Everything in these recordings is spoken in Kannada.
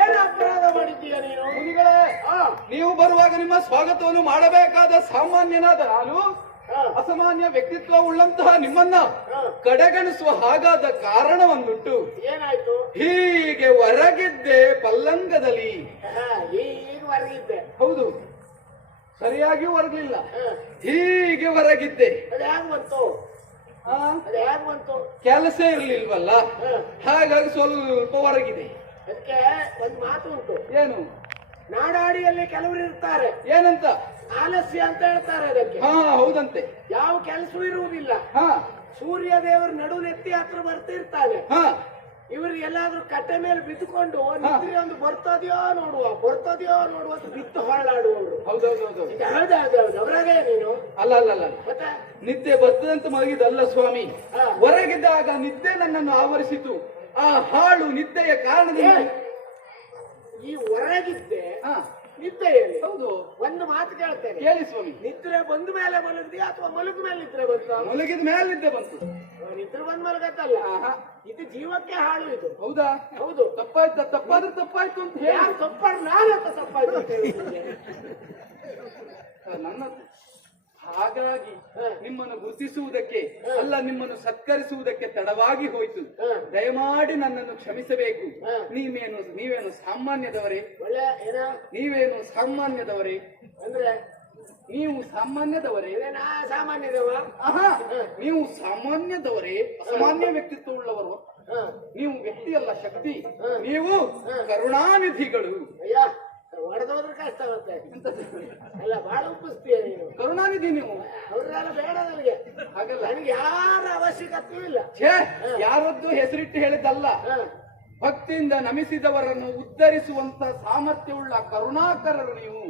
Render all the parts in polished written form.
ಏನು ಅಪರಾಧ ಮಾಡಿದ್ದೀಯ ನೀನು? ಮುನಿಗಳೇ, ನೀವು ಬರುವಾಗ ನಿಮ್ಮ ಸ್ವಾಗತವನ್ನು ಮಾಡಬೇಕಾದ ಸಾಮಾನ್ಯನಾದ ನಾನು ಅಸಾಮಾನ್ಯ ವ್ಯಕ್ತಿತ್ವ ಉಳ್ಳಂತಹ ನಿಮ್ಮನ್ನ ಕಡೆಗಣಿಸುವ ಹಾಗಾದ ಕಾರಣವನ್ನುಂಟು. ಏನಾಯ್ತು? ಹೀಗೆ ಹೊರಗಿದ್ದೆ ಪಲ್ಲಂಗದಲ್ಲಿ. ಈಗ ಹೊರಗಿದ್ದೆ? ಹೌದು, ಸರಿಯಾಗಿ ಹೊರಗಲಿಲ್ಲ, ಹೀಗೆ ಹೊರಗಿದ್ದೆ. ಅದು ಹ್ಯಾಂಗ್ ಬಂತು? ಅದು ಹ್ಯಾಂಗ್ ಬಂತು? ಕೆಲಸ ಇರ್ಲಿಲ್ವಲ್ಲ, ಹಾಗಾಗಿ ಸ್ವಲ್ಪ ಹೊರಗಿದೆ. ಅದಕ್ಕೆ ಒಂದು ಮಾತು ಉಂಟು. ಏನು? ನಾಡಾಡಿಯಲ್ಲಿ ಕೆಲವರು ಇರ್ತಾರೆ, ಏನಂತ? ಆಲಸ್ಯ ಅಂತ ಹೇಳ್ತಾರೆ ಅದಕ್ಕೆ. ಹೌದಂತೆ. ಯಾವ ಕೆಲಸವೂ ಇರುವುದಿಲ್ಲ. ಹಾ, ಸೂರ್ಯ ದೇವರು ನಡು ನೆತ್ತಿ ಹತ್ರ ಬರ್ತಿರ್ತಾನೆ. ಹಾ, ಇವರು ಎಲ್ಲಾದ್ರೂ ಕಟ್ಟೆ ಮೇಲೆ ಬಿದ್ದುಕೊಂಡು ನಿದ್ರೆ ಒಂದು ಬರ್ತದೆಯೋ ನೋಡುವ ಅಂತ ಬಿತ್ತು ಹೊರಳಾಡುವವರು. ಹೌದೌದೌದು. ಹೌದೌದೌದು, ಅವರಾಗೆ ನೀನು. ಅಲ್ಲ ಅಲ್ಲ ಅಲ್ಲ, ಮತ್ತೆ ನಿದ್ದೆ ಬರ್ತದಂತ ಮಲಗಿದಲ್ಲ ಸ್ವಾಮಿ. ಹೊರಗಿದ್ದಾಗ ನಿದ್ದೆ ನನ್ನನ್ನು ಆವರಿಸಿತು. ಆ ಹಾಳು ನಿದ್ದೆಯ ಕಾರಣದಿಂದ ಈ ಹೊರಗಿದ್ದೆ ನಿದ್ದೆ ಹೇಳಿ. ಹೌದು, ಒಂದು ಮಾತು ಕೇಳ್ತೇನೆ, ಕೇಳಿ ಸ್ವಾಮಿ. ನಿದ್ರೆ ಬಂದ ಮೇಲೆ ಮಲಗಿದ್ಯಾ ಅಥವಾ ಮಲಗ ಮೇಲೆ ನಿದ್ರೆ ಬಂತು? ಮಲಗಿದ ಮೇಲೆ ನಿದ್ದೆ ಬಂತು. ನಿದ್ರೆ ಬಂದ ಮಲಗತ್ತಲ್ಲ, ಇದು ಜೀವಕ್ಕೆ ಹಾಳು ಇದು. ಹೌದಾ? ಹೌದು. ತಪ್ಪಾದ್ರೆ ತಪ್ಪಾಯ್ತು ಅಂತ ಹೇಳಿ. ತಪ್ಪಾಡ್ ನಾನಂತ ತಪ್ಪಾಯ್ತು ಅಂತ ಹೇಳಿದ್ದೀನಿ ನನ್ನದು. ಹಾಗಾಗಿ ನಿಮ್ಮನ್ನು ಗುರುತಿಸುವುದಕ್ಕೆ ಅಲ್ಲ, ನಿಮ್ಮನ್ನು ಸತ್ಕರಿಸುವುದಕ್ಕೆ ತಡವಾಗಿ ಹೋಯ್ತು. ದಯಮಾಡಿ ನನ್ನನ್ನು ಕ್ಷಮಿಸಬೇಕು. ನೀವೇನು ಸಾಮಾನ್ಯದವರೇ? ನೀವೇನು ಸಾಮಾನ್ಯದವರೇ? ಅಂದ್ರೆ ನೀವು ಸಾಮಾನ್ಯದವರೇ? ಸಾಮಾನ್ಯದವ? ನೀವು ಸಾಮಾನ್ಯದವರೇ? ಅಸಾಮಾನ್ಯ ವ್ಯಕ್ತಿತ್ವ ಉಳ್ಳವರು ನೀವು. ವ್ಯಕ್ತಿಯಲ್ಲ, ಶಕ್ತಿ. ನೀವು ಕರುಣಾನಿಧಿಗಳು. ಅಯ್ಯ, ಹೊಡೆದೋದ್ರ ಕಷ್ಟ ಮತ್ತೆ. ಅಲ್ಲ, ಬಹಳ ಉಪ್ಪಿಸ್ತೀಯ ನೀನು. ಕರುಣಾನಿಧಿ ನೀವು. ಅವ್ರನ್ನೆಲ್ಲ ಬೇಡ ನನಗೆ. ಹಾಗಲ್ಲ, ನನಗೆ ಯಾರ ಅವಶ್ಯಕತೆ ಇಲ್ಲ. ಯಾರದ್ದು ಹೆಸರಿಟ್ಟು ಹೇಳಿದ್ದಲ್ಲ. ಭಕ್ತಿಯಿಂದ ನಮಿಸಿದವರನ್ನು ಉದ್ಧರಿಸುವಂತ ಸಾಮರ್ಥ್ಯವುಳ್ಳ ಕರುಣಾಕರರು ನೀವು.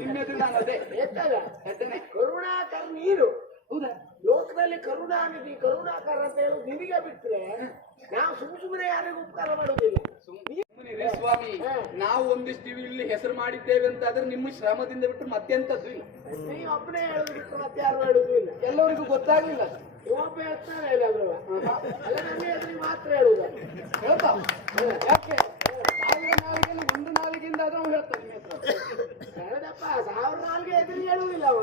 ನಿಮ್ಮೆದುರು ನಾನು ಅದೇ ಹೆಡ್ಡನೆ. ಕರುಣಾಕರ ನೀನು. ಹೌದಾ? ಲೋಕದಲ್ಲಿ ಕರುಣಾನಿಧಿ ಕರುಣಾಕರ ಅಂತ ಹೇಳುದು ನಿನಗೆ ಬಿಟ್ರೆ ನಾವು ಸುಮ್ಮನೆ ಯಾರಿಗೂ ಉಪಕಾರ ಮಾಡುವುದಿಲ್ಲ. ಸ್ವಾಮಿ, ನಾವು ಒಂದಿಷ್ಟು ಇಲ್ಲಿ ಹೆಸರು ಮಾಡಿದ್ದೇವೆ ಅಂತ ಆದ್ರೆ ನಿಮ್ಮ ಶ್ರಮದಿಂದ ಬಿಟ್ಟರೆ ಮತ್ತೆಂತದ್ದು ಇಲ್ಲ. ನೀವು ಒಬ್ಬನೇ ಹೇಳುದು ಬಿಟ್ಟು ಮತ್ತೆ ಯಾರು ಹೇಳುದು ಇಲ್ಲ. ಎಲ್ಲರಿಗೂ ಗೊತ್ತಾಗ್ಲಿಲ್ಲ. ನೀವೊಬ್ಬ ಹೇಳ್ತಾನೆ ಇಲ್ಲಾದ್ರು ಅಲ್ಲ, ನನ್ನ ಎದುರಿಗೆ ಮಾತ್ರ ಹೇಳುದ. ಹೇಳ್ತಾ ಯಾಕೆ? 1000 ನಾಲಿಗೆಯಲ್ಲಿ ಒಂದು ನಾಲಿಗೆಯಿಂದ ಆದ್ರೆ ಅವ್ನು ಹೇಳ್ತಾನೆ ನಿಮ್ಮ ಹೆಸರು. ಹೇಳದಪ್ಪ, 1000 ನಾಲ್ಗೆ ಎದುರಿಗೆ ಹೇಳುವುದಿಲ್ಲ ಅವ.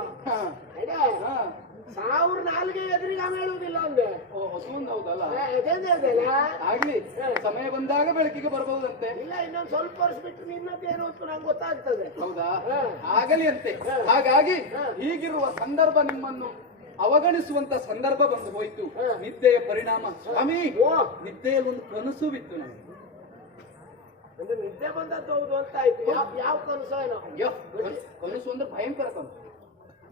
1000 ನಾಲ್ಗೆ ಎದುರಿಗೆ ಅವ ಹೇಳುವುದಿಲ್ಲ ಅಂದೆ. ಹೌದಲ್ಲ? ಆಗ್ಲಿ, ಸಮಯ ಬಂದಾಗ ಬೆಳಕಿಗೆ ಬರಬಹುದಂತೆ. ಇಲ್ಲ, ಇನ್ನೊಂದು ಸ್ವಲ್ಪ ವರ್ಷ ಬಿಟ್ಟು ನಿನ್ನದೇನು ಅಂತ ನಂಗೆ ಗೊತ್ತಾಗ್ತದೆ. ಹೌದಾ? ಆಗಲಿ ಅಂತೆ. ಹಾಗಾಗಿ ಹೀಗಿರುವ ಸಂದರ್ಭ ನಿಮ್ಮನ್ನು ಅವಗಣಿಸುವಂತ ಸಂದರ್ಭ ಬಂದು ಹೋಯ್ತು. ನಿದ್ದೆಯ ಪರಿಣಾಮ ಸ್ವಾಮಿ. ನಿದ್ದೆಯಲ್ಲಿ ಒಂದು ಕನಸು ಬಿತ್ತು ನನಗೆ. ಅಂದ್ರೆ ನಿದ್ದೆ ಬಂದದ್ದು ಹೌದು ಅಂತ ಆಯ್ತು. ಯಾವ ಕನಸು ಏನೋ? ಕನಸು ಅಂದ್ರೆ ಭಯಂಕರ ಕನಸು.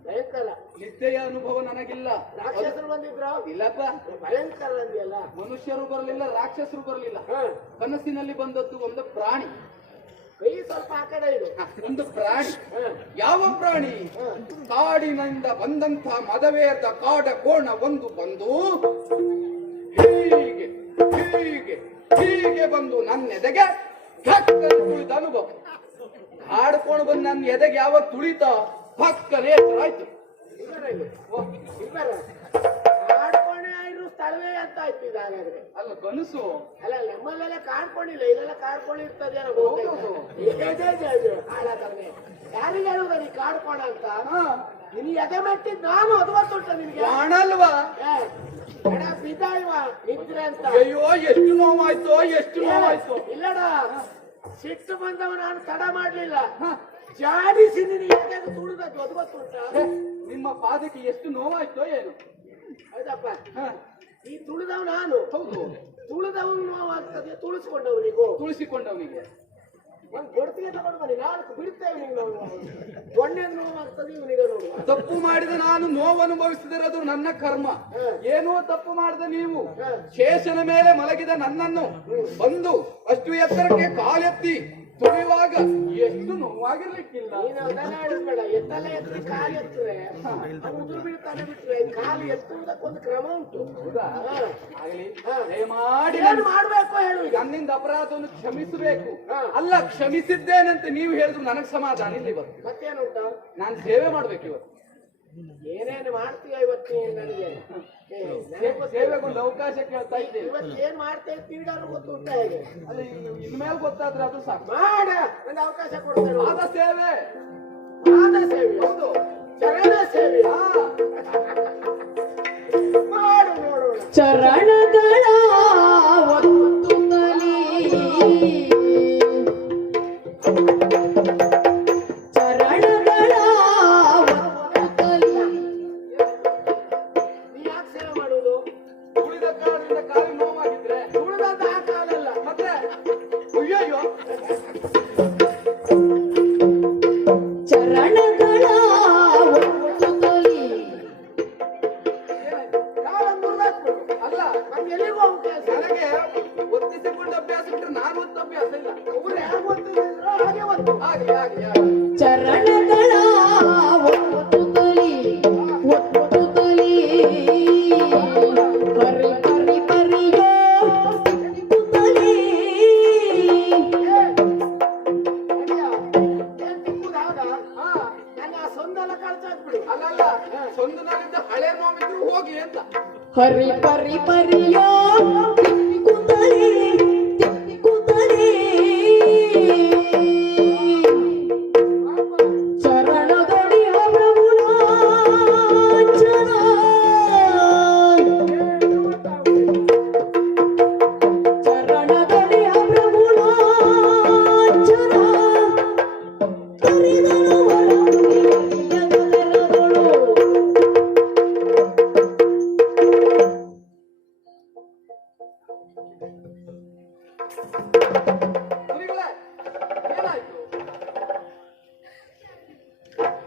ಭಯಂಕರ ನಿದ್ದೆಯ ಅನುಭವ ನನಗಿಲ್ಲ. ರಾಕ್ಷಸರು ಬಂದಿದ್ರು? ಇಲ್ಲಪ್ಪ. ಭಯಂಕರ ಅಂದಿಯಲ್ಲ. ಮನುಷ್ಯರು ಬರಲಿಲ್ಲ, ರಾಕ್ಷಸರು ಬರಲಿಲ್ಲ. ಕನಸಿನಲ್ಲಿ ಬಂದದ್ದು ಒಂದು ಪ್ರಾಣಿ. ಕೈ ಸ್ವಲ್ಪ ಆ ಕಡೆ ಇದು. ಒಂದು ಪ್ರಾಣಿ. ಯಾವ ಪ್ರಾಣಿ? ಕಾಡಿನಿಂದ ಬಂದಂತ ಮದವೇದ ಕಾಡ ಕೋಣ ಒಂದು ಬಂದು ಹೀಗೆ ಹೀಗೆ ಹೀಗೆ ಬಂದು ನನ್ನ ಎದೆಗೆ ತುಳಿದ ಅನುಭವ. ಹಾಡ್ಕೊಂಡು ಬಂದು ನನ್ನ ಎದೆಗೆ ಯಾವಾಗ ತುಳಿತ ಪಕ್ಕನೇ ಆಯ್ತು. ಕಾಡ್ಕೊಂಡೆ ಆಯ್ತು, ಸ್ಥಳವೇ ಅಂತ ಆಯ್ತು ಇದಾಗಾದ್ರೆ. ಅಲ್ಲ, ಕನಸು ಅಲ್ಲ, ನಮ್ಮಲ್ಲೆಲ್ಲ ಕಾಡ್ಕೊಂಡಿಲ್ಲ, ಇಲ್ಲೆಲ್ಲ ಕಾಡ್ಕೊಂಡಿರ್ತದೆ. ಯಾರಿಗೆ ಹೇಳುದ ನೀ ಕಾಡ್ಕೋಣ ಅಂತ? ನಿನ್ ಎದೆ ಮೆಟ್ಟಿದ್ ನಾನು ಅದ್ವತ್ತುಂಟ ನಿನ್ಗೆ ಕಾಣಲ್ವಾ? ಬಿದ್ದಾಯ್ವಾ ನಿದ್ರೆ ಅಂತ. ಅಯ್ಯೋ, ಎಷ್ಟು ನೋವಾಯ್ತು, ಎಷ್ಟು ನೋವಾಯ್ತು. ಇಲ್ಲಡ, ಸಿಟ್ಟು ಬಂದವ ನಾನು ತಡ ಮಾಡ್ಲಿಲ್ಲ, ಜಾಡಿಸಿ ನಿನಗೆ ತುಳಿದದ್ದು ಅದ್ವತ್ತುಂಟ. ನಿಮ್ಮ ಪಾದಕ್ಕೆ ಎಷ್ಟು ನೋವಾಯ್ತೋ ಏನು? ಹೌದಪ್ಪ, ಈ ತುಳಿದವ್ ನಾನು. ಹೌದು, ತುಳಿದವನು ನೋವಾಗ್ತದೆ, ತುಳಿಸ್ಕೊಂಡವನಿಗೂ. ತುಳಿಸಿಕೊಂಡವನಿಗೆ ಒಂದು ಕೊಡ್ತಿಗೆ ತಗೊಂಡು ಬನ್ನಿ, ನಾಲ್ಕು ಬಿಡ್ತೇವೆ. ನೀವು ದೊಣ್ಣೆ ನೋವಾಗ್ತದೆ ಇವನಿಗೆ ನೋಡುವ. ತಪ್ಪು ಮಾಡಿದ ನಾನು ನೋವು ಅನುಭವಿಸಿದರೆ ಅದು ನನ್ನ ಕರ್ಮ. ಏನೋ ತಪ್ಪು ಮಾಡಿದ ನೀವು ಶೇಷನ ಮೇಲೆ ಮಲಗಿದ ನನ್ನನ್ನು ಬಂದು ಅಷ್ಟು ಎತ್ತರಕ್ಕೆ ಕಾಲೆತ್ತಿ ತುಳಿಯುವಾಗ ಎಷ್ಟು ನೋವಾಗಿರ್ಲಿಕ್ಕಿಲ್ಲ. ನೀನು ಅದೆಲ್ಲ ಹೇಳಬೇಡ. ಎತ್ತಲೆ ಎತ್ತಿ ಕಾಲು ಎತ್ತರೆ ಉದುರು ಬೀಳ್ತಾನೆ ಬಿಟ್ರೆ ಕಾಲು ಎತ್ತುವುದಕ್ಕೊಂದು ಕ್ರಮ ಉಂಟು. ದಯಮಾಡಿ ಮಾಡ್ಬೇಕು ಹೇಳು. ನನ್ನಿಂದ ಅಪರಾಧವನ್ನು ಕ್ಷಮಿಸಬೇಕು. ಅಲ್ಲ, ಕ್ಷಮಿಸಿದ್ದೇನಂತ ನೀವು ಹೇಳಿದ್ರು ನನಗೆ ಸಮಾಧಾನ ಇಲ್ಲ. ಇವತ್ತು ಮತ್ತೇನುಂಟು? ನಾನು ಸೇವೆ ಮಾಡ್ಬೇಕು. ಇವತ್ತು ಏನೇನು ಮಾಡ್ತೀಯ ಇವತ್ತು ನೀನು ನನಗೆ ಸೇವೆಗೊಂದು ಅವಕಾಶ ಕೇಳ್ತಾ ಇದ್ದೇನೆ. ಇವತ್ತು ಏನ್ ಮಾಡ್ತಾ ಇದ್ದೀಗಾರು ಗೊತ್ತುಂಟ ಹೇಗೆ ಅಲ್ಲಿ ಇನ್ಮೇಲೆ ಗೊತ್ತಾದ್ರೆ ಅದು ಸಾಕು. ಮಾಡ ಒಂದು ಅವಕಾಶ ಕೊಡ್ತೇನೆ. ಆದ ಸೇವೆ, ಪಾದ ಸೇವೆ, ಹೌದು, ಚರಣ ಸೇವೆ ಮಾಡು ನೋಡೋಣ. ಚರಣಗಳ ಒತ್ತುತ್ತಲೀ ಚರಣಗಳ ಒತ್ತುತ್ತಲೀ ನೀ ಯಾಕೆ ಸೇವೆ ಮಾಡುವುದು? ಉಳಿದ ಕಾಲದಿಂದ ಕಾಲು ನೋವಾಗಿದ್ರೆ ಉಳಿದಾದ ಆ ಕಾಲಲ್ಲ ಮತ್ತೆ ಅಯ್ಯಯ್ಯೋ ಚರಣಗಳ ಒತ್ತುತ್ತಲೀ ಏನಾಯ್ತು? ಕಾಲ ಮುರಿದಾಕ್ಬಿಡು. ಅಲ್ಲ, ಮತ್ತೆ ಎಲ್ಲಿಗೂ ಹೋಗು ಕೆಲಸ. ನನಗೆ ಒತ್ತಿಸಿಕೊಂಡು ಅಭ್ಯಾಸ ಬಿಟ್ರೆ ನಾನು ಒತ್ತು ಅಭ್ಯಾಸ ಇಲ್ಲ. ಅವ್ರು ಹೇಗೆ ಒತ್ತಿದ್ರು ಹಾಗೆ ಒತ್ತು. ಆಗ್ಲಿ ಆಗ್ಲಿ ಆಗ್ಲಿ. ಚರಣಗಳ ಒತ್ತುತ್ತಲೀ ಒತ್ತುತ್ತಲೀ ಪರಿ ಪರಿ ಪರಿಯೋ ಒತ್ತುತ್ತಲೀ ಏನ್ ತಿಕ್ಕುದು ಹೌದಾ? ಹಾ, ನನ್ನ ಆ ಸೊಂದೆಲ್ಲ ಕಳ್ಚಾಕ್ಬಿಡು. ಅಲ್ಲಲ್ಲ, ಸೊಂದಿನಲ್ಲಿದ್ದ ಹಳೆ ನೋವಿದ್ರು ಹೋಗ್ಲಿ ಅಂತ. ಹರಿ ಪರಿ ಪರಿಯೋ ತಿಕ್ಕುತ್ತಲೀ ತಿಕ್ಕುತ್ತಲೀ ಚರಣದೊಡಿಯ ಪ್ರಭುಲಾಂಛನ ಚರಣದೊಡಿಯ ಪ್ರಭುಲಾಂಛನ ಕರಿದಳು ವರಮುನಿಯ ಗಗನದೊಳು ಮುನಿಗಳೇ, ಏನಾಯ್ತು?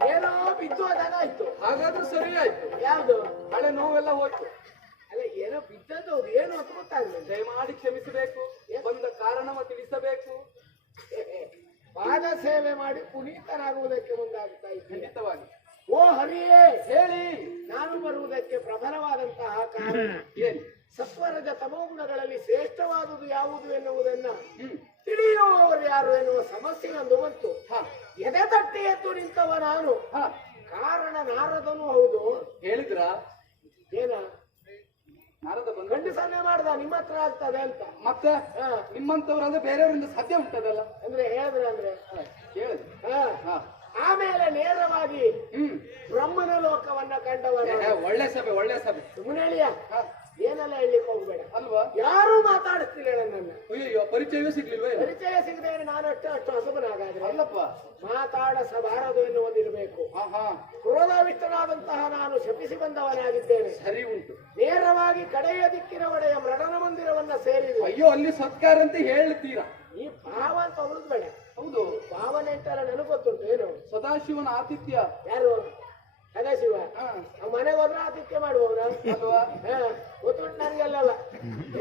ಏನೋ ಬಿದ್ದು ಅದಾಗಾಯ್ತು. ಹಾಗಾದ್ರೂ ಸರಿ ಆಯ್ತು. ಯಾವ್ದು? ಹಳೆ ನೋವೆಲ್ಲ ಹೋಯ್ತು. ಅಲ್ಲ ಏನೋ ಬಿದ್ದದ್ದು ಹೌದು. ಏನು ಅಂತ ಗೊತ್ತಾಗ್ಲಿಲ್ಲ. ದಯಮಾಡಿ ಕ್ಷಮಿಸಬೇಕು, ಬಂದ ಕಾರಣವ ತಿಳಿಸಬೇಕು. ಪಾದ ಸೇವೆ ಮಾಡಿ ಪುನೀತನಾಗುವುದಕ್ಕೆ ಮುಂದಾಗ್ತಾ ಇದ್ದೀನಿ. ಖಂಡಿತವಾಗಿ ಓ ಹರಿಯೇ, ಹೇಳಿ. ನಾನು ಬರುವುದಕ್ಕೆ ಪ್ರಬಲವಾದಂತಹ ಕಾರಣ ಏನು? ಸತ್ವರಜ ತಮೋಗುಣಗಳಲ್ಲಿ ಶ್ರೇಷ್ಠವಾದುದು ಯಾವುದು ಎನ್ನುವುದನ್ನ ಹ್ಮ್. ತಿಳಿಯುವವರು ಯಾರು ಎನ್ನುವ ಸಮಸ್ಯೆ ನಂದು ಬಂತು. ಹ, ಎದೆ ತಟ್ಟಿ ಎದ್ದು ನಿಂತವ ನಾನು. ಹ. ಕಾರಣ ನಾರದನು ಹೌದು. ಹೇಳಿದ್ರ? ಏನ ನಾರದ ಬಂದ ಗಂಡು ಸನ್ನೆ ಮಾಡ್ದ ನಿಮ್ಮ ಹತ್ರ ಆಗ್ತದೆ ಅಂತ. ಮತ್ತೆ ಹ, ನಿಮ್ಮಂತವ್ರಾದ್ರೆ ಬೇರೆಯವರಿಂದ ಸಾಧ್ಯ ಉಂಟದಲ್ಲ. ಅಂದ್ರೆ ಹೇಳಿದ್ರ ಅಂದ್ರೆ ಹೇಳಿದ್ರು. ಹ. ಹ. ಆಮೇಲೆ ನೇರವಾಗಿ ಹ್ಮ್. ಬ್ರಹ್ಮನ ಲೋಕವನ್ನ ಕಂಡವನ. ಒಳ್ಳೆ ಸಭೆ, ಒಳ್ಳೆ ಸಭೆ. ಸುಮ್ಮನೆ ಹೇಳಿಯ ಹ, ಏನೆಲ್ಲ ಹೇಳಲಿಕ್ಕೆ ಹೋಗ್ಬೇಡ. ಅಲ್ವಾ? ಯಾರು ಮಾತಾಡಿಸ್ತಿಲ್ಲ ನನ್ನನ್ನ. ಅಯ್ಯೋ, ಪರಿಚಯವೇ ಸಿಗ್ಲಿಲ್ವೇ? ಪರಿಚಯ ಸಿಗದೆ ನಾನು ಅಷ್ಟು ಹಸಬನಾಗಾದ್ರೆ ಅಲ್ಲಪ್ಪ. ಮಾತಾಡಸಬಾರದು ಎನ್ನುವುದಿರಬೇಕು. ಆಹಾ, ಕ್ರೋಧಾವಿಷ್ಟನಾದಂತಹ ನಾನು ಶಪಿಸಿ ಬಂದವನಾಗಿದ್ದೇನೆ. ಸರಿ ಉಂಟು. ನೇರವಾಗಿ ಕಡೆಯ ದಿಕ್ಕಿನ ಒಡೆಯ ಮೃಡನ ಮಂದಿರವನ್ನ ಸೇರಿದೆ. ಅಯ್ಯೋ, ಅಲ್ಲಿ ಸತ್ಕಾರ ಅಂತ ಹೇಳ್ತೀರಾ? ಈ ಭಾವ ಅಂತ ಅವಳದ್ ಬೇಡ. ಹೌದು. ಭಾವನೆ ಅಂತೆಲ್ಲ ನನಗೆ ಗೊತ್ತುಂಟು. ಏನು ಸದಾಶಿವನ ಆತಿಥ್ಯ. ಯಾರು? ಸದಾಶಿವ. ಹ, ಮನೆಗೆ ಹೋದ್ರೆ ಆತಿಥ್ಯ ಮಾಡುವವನ ಅಲ್ವಾ? ಗೊತ್ತುಂಟು ನನಗೆಲ್ಲಲ್ಲ.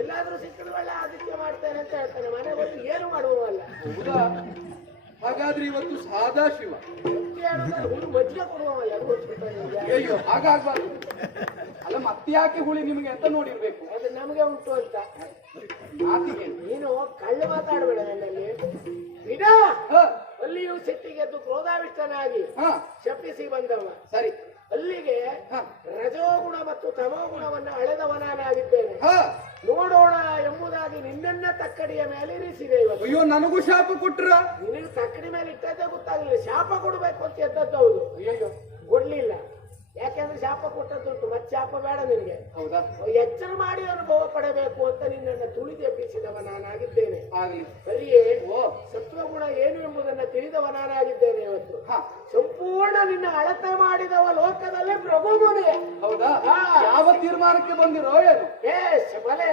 ಎಲ್ಲಾದ್ರೂ ಸಿಕ್ಕಿದ ಒಳ್ಳೆ ಆತಿಥ್ಯ ಮಾಡ್ತೇನೆ ಅಂತ ಹೇಳ್ತಾನೆ. ಮನೆಗೆ ಹೋಗಿ ಏನು ಮಾಡುವವಲ್ಲ. ಹೌದಾ? ಹಾಗಾದ್ರೆ ಇವತ್ತು ಸದಾಶಿವ. ಮಜ್ಜಿಗೆ ಕೊಡುವವಲ್ಲ. ಅದು ಗೊತ್ತಿರ್ತಾನೆ ನಿಮ್ಗೆ. ಅಯ್ಯೋ, ಹಾಗಾಗ್ಬಾರ್ದು. ಅಲ್ಲ, ಮತ್ತೆ ಯಾಕೆ ಹುಳಿ ನಿಮಗೆ ಅಂತ ನೋಡಿರ್ಬೇಕು. ಅದು ನಮಗೆ ಉಂಟು ಅಂತ. ಮಾತಿಗೆ ನೀನು ಕಳ್ಳು ಮಾತಾಡಬೇಡ ನನ್ನಲ್ಲಿ. ವಿಡ ಹ, ಅಲ್ಲಿಯೂ ಸಿಟ್ಟಿಗೆದ್ದು ಕ್ರೋಧಾವಿಷ್ಟನಾಗಿ ಹ, ಶಪಿಸಿ ಬಂದವ. ಸರಿ. ಅಲ್ಲಿಗೆ ಹ, ರಜೋಗುಣ ಮತ್ತು ತಮೋಗುಣವನ್ನು ಅಳೆದವನಾಗಿದ್ದೇನೆ. ಹ. ನೋಡೋಣ ಎಂಬುದಾಗಿ ನಿನ್ನನ್ನ ತಕ್ಕಡಿಯ ಮೇಲೆ ಇರಿಸಿದೆ ಇವತ್ತು. ಅಯ್ಯೋ, ನನಗೂ ಶಾಪ ಕೊಟ್ರ? ನಿನಗೆ ತಕ್ಕಡಿ ಮೇಲೆ ಇಟ್ಟದ್ದೇ ಗೊತ್ತಾಗಲಿಲ್ಲ. ಶಾಪ ಕೊಡಬೇಕು ಅಂತ ಎದ್ದದ್ದು ಹೌದು. ಅಯ್ಯಯ್ಯೋ, ಕೊಡ್ಲಿಲ್ಲ. ಯಾಕೆಂದ್ರೆ ಶಾಪ ಕೊಟ್ಟದ್ದುಂಟು. ಮತ್ತೆ ಶಾಪ ಬೇಡ ನಿನಗೆ. ಹೌದಾ? ಎಚ್ಚರ ಮಾಡಿ ಅನುಭವ ಪಡಬೇಕು ಅಂತ ನಿನ್ನನ್ನು ತುಳಿದೆಬ್ಬಿಸಿದವ ನಾನಾಗಿದ್ದೇನೆ. ಆಗ್ಲಿ. ಸರಿಯೇ? ಓ, ಸತ್ವಗುಣ ಏನು ಎಂಬುದನ್ನು ತಿಳಿದವ ನಾನಾಗಿದ್ದೇನೆ ಇವತ್ತು. ಹ, ಸಂಪೂರ್ಣ ನಿನ್ನ ಅಳತೆ ಮಾಡಿದವ ಲೋಕದಲ್ಲಿ ಪ್ರಭುಗುಣೆ. ಹೌದಾ? ಹಾ. ಯಾವ ತೀರ್ಮಾನಕ್ಕೆ ಬಂದಿರೋ ಏನು? ಶಬಲೆ,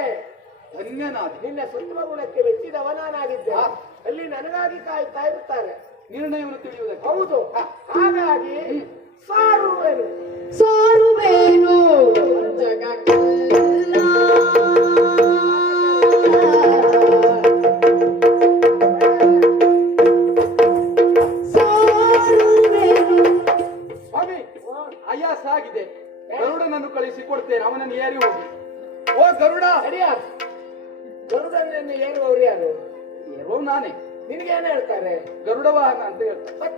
ಧನ್ಯನಾದ. ನಿನ್ನ ಸತ್ವಗುಣಕ್ಕೆ ಮೆಚ್ಚಿದವ ನಾನಾಗಿದ್ದೇನೆ. ಹಾ. ಅಲ್ಲಿ ನನಗಾಗಿ ಕಾಯ್ತಾ ಇರುತ್ತಾರೆ. ನಿರ್ಣಯವನ್ನು ತಿಳಿಯುವುದಕ್ಕೆ. ಹೌದು. ಹಾ. ಹಾಗಾಗಿ ಸಾರುವೆನು. ಸಾರುವೇನು ಜಗಕ್ಕೆಲ್ಲ ಸಾರುವೇನು. ಸ್ವಾಮಿ, ಆಯಾಸ ಆಗಿದೆ. ಗರುಡನನ್ನು ಕಳಿಸಿ ಕೊಡ್ತೇನೆ, ಅವನನ್ನು ಏರಿ ಹೋಗಿ. ಓ ಗರುಡ! ಸರಿಯಾ? ಗರುಡನನ್ನು ಏರುವವರು ಯಾರು? ಏರೋ ನಾನೇ. ನಿನ್ಗೇನ್ ಹೇಳ್ತಾರೆ? ಗರುಡ ವಾಹನ ಅಂತ ಹೇಳ್ತಾರೆ. ಮತ್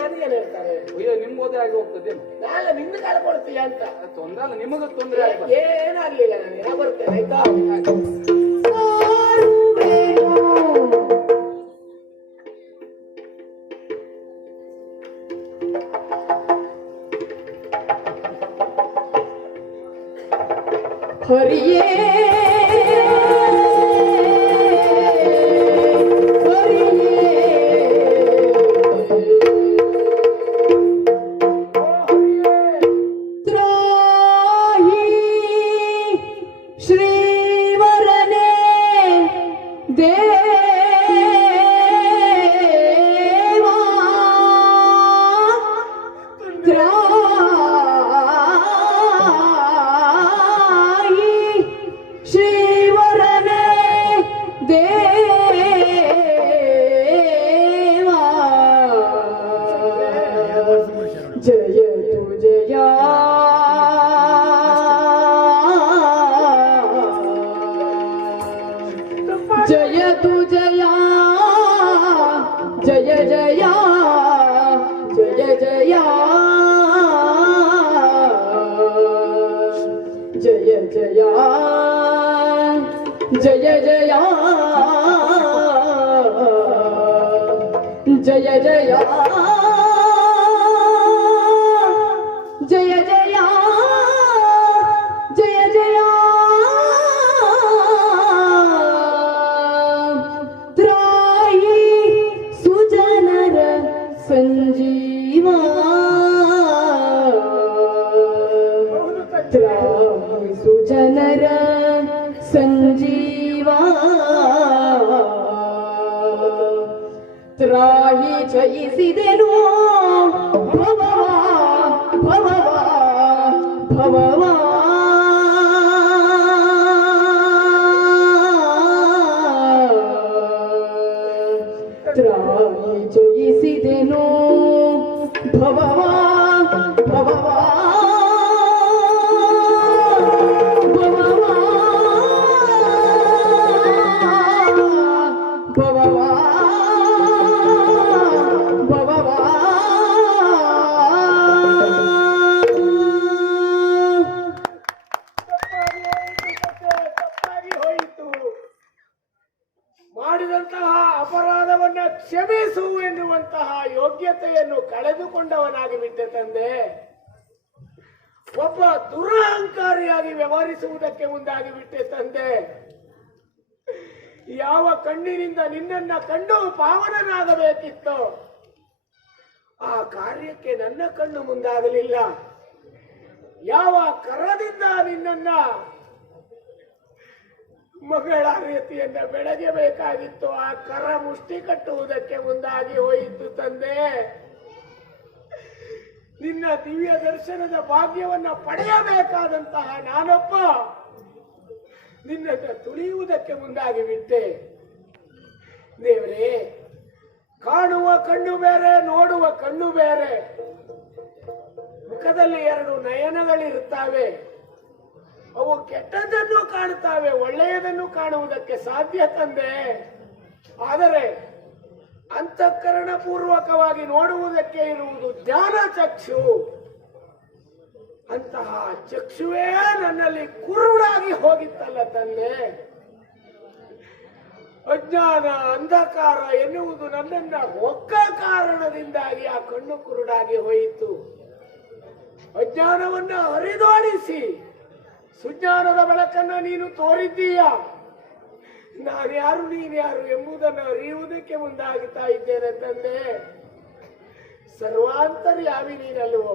ನನಗೇನ್ ಹೇಳ್ತಾರೆ? ಅಯ್ಯೋ ನಿಮ್ಗೋದೇ ಆಗಿ ಹೋಗ್ತದೆ. ನಾಳೆ ನಿಂದು ಕಳ್ಕೊಳ್ತೀಯ ಅಂತ. ತೊಂದ್ರೆ ಅಲ್ಲ, ನಿಮಗ ತೊಂದ್ರೆ ಆಗ್ಬಾರ್ದು. ಏನಾಗ್ಲಿಲ್ಲ, ನಾನು ಬರ್ತೇನೆ ಆಯ್ತಾ? ಸಾರುವೆನು ಹರಿಯೇ ತ್ರಾಹಿ ಶ್ರೀವರನೇ ದೇವಾ ತ್ರಾಹಿ ಶ್ರೀವರನೇ ದೇವಾ ಜಯ ತು ಜಯ ಜಯ ತು ಜಯ ಜಯ ಜಯ ಜಯ ಜಯ ಜಯ ಜಯ ಜಯ ಜಯ ಜಯ ಜಯ ಜಯ ಜಯ ಜಯ ಜಯ ತ್ರಾಯಿ ಸುಜನರ ಸಂಜೀವ ತ್ರಾಯಿ ಸುಜನರ ಸಂಜೀವ ತ್ರಾಹಿ ಜಯಿಸಿದೆನು ಭವವಾ ಭವವಾ ಭವವಾ ತ್ರಾಹಿ ಜಯಿಸಿದೆನು ಭವವಾ ಭವವಾ ಭವವಾ ಭವವಾ ಭವವಾ ತಪ್ಪಾಗಿ ಹೋಯಿತು. ಮಾಡಿದಂತಹ ಅಪರಾಧವನ್ನ ಕ್ಷಮಿಸು ಎನ್ನುವಂತಹ ಯೋಗ್ಯತೆಯನ್ನು ಕಳೆದುಕೊಂಡವನಾಗಿ ಬಿಟ್ಟೆ ತಂದೆ. ಒಬ್ಬ ದುರಹಂಕಾರಿಯಾಗಿ ವ್ಯವಹರಿಸುವುದಕ್ಕೆ ಮುಂದಾಗಿ ಬಿಟ್ಟೆ ತಂದೆ. ಯಾವ ಕಣ್ಣಿನಿಂದ ನಿನ್ನನ್ನ ಕಂಡು ಪಾವನನಾಗಬೇಕಿತ್ತೋ ಆ ಕಾರ್ಯಕ್ಕೆ ನನ್ನ ಕಣ್ಣು ಮುಂದಾಗಲಿಲ್ಲ. ಯಾವ ಕರದಿಂದ ನಿನ್ನನ್ನ ಮಂಗಳಾರತಿಯನ್ನ ಬೆಳಗಬೇಕಾಗಿತ್ತು ಆ ಕರ ಮುಷ್ಟಿ ಕಟ್ಟುವುದಕ್ಕೆ ಮುಂದಾಗಿ ಹೋಯಿತು ತಂದೆ. ನಿನ್ನ ದಿವ್ಯ ದರ್ಶನದ ಭಾಗ್ಯವನ್ನ ಪಡೆಯಬೇಕಾದಂತಹ ನಾನೊಬ್ಬ ನಿನ್ನನ್ನು ತುಳಿಯುವುದಕ್ಕೆ ಮುಂದಾಗಿ ಬಿಟ್ಟೆ. ದೇವರೇ, ಕಾಣುವ ಕಣ್ಣು ಬೇರೆ, ನೋಡುವ ಕಣ್ಣು ಬೇರೆ. ಮುಖದಲ್ಲಿ ಎರಡು ನಯನಗಳಿರುತ್ತವೆ, ಅವು ಕೆಟ್ಟದ್ದನ್ನು ಕಾಣುತ್ತವೆ, ಒಳ್ಳೆಯದನ್ನು ಕಾಣುವುದಕ್ಕೆ ಸಾಧ್ಯ ತಂದೆ. ಆದರೆ ಅಂತಃಕರಣ ಪೂರ್ವಕವಾಗಿ ನೋಡುವುದಕ್ಕೆ ಇರುವುದು ಜ್ಞಾನ ಚಕ್ಷು. ಅಂತಹ ಚಕ್ಷುವೇ ನನ್ನಲ್ಲಿ ಕುರುಡಾಗಿ ಹೋಗಿತ್ತಲ್ಲ ತಂದೆ. ಅಜ್ಞಾನ ಅಂಧಕಾರ ಎನ್ನುವುದು ನನ್ನನ್ನ ಒಕ್ಕ ಕಾರಣದಿಂದಾಗಿ ಆ ಕಣ್ಣು ಕುರುಡಾಗಿ ಹೋಯಿತು. ಅಜ್ಞಾನವನ್ನ ಹರಿದೋಡಿಸಿ ಸುಜ್ಞಾನದ ಬೆಳಕನ್ನ ನೀನು ತೋರಿದ್ದೀಯ. ನಾನ್ಯಾರು ನೀನ್ಯಾರು ಎಂಬುದನ್ನು ಅರಿಯುವುದಕ್ಕೆ ಮುಂದಾಗುತ್ತಾ ಇದ್ದೇನೆ ತಂದೆ. ಸರ್ವಾಂತರ್ಯಾಮಿ ನೀನಲ್ವೋ.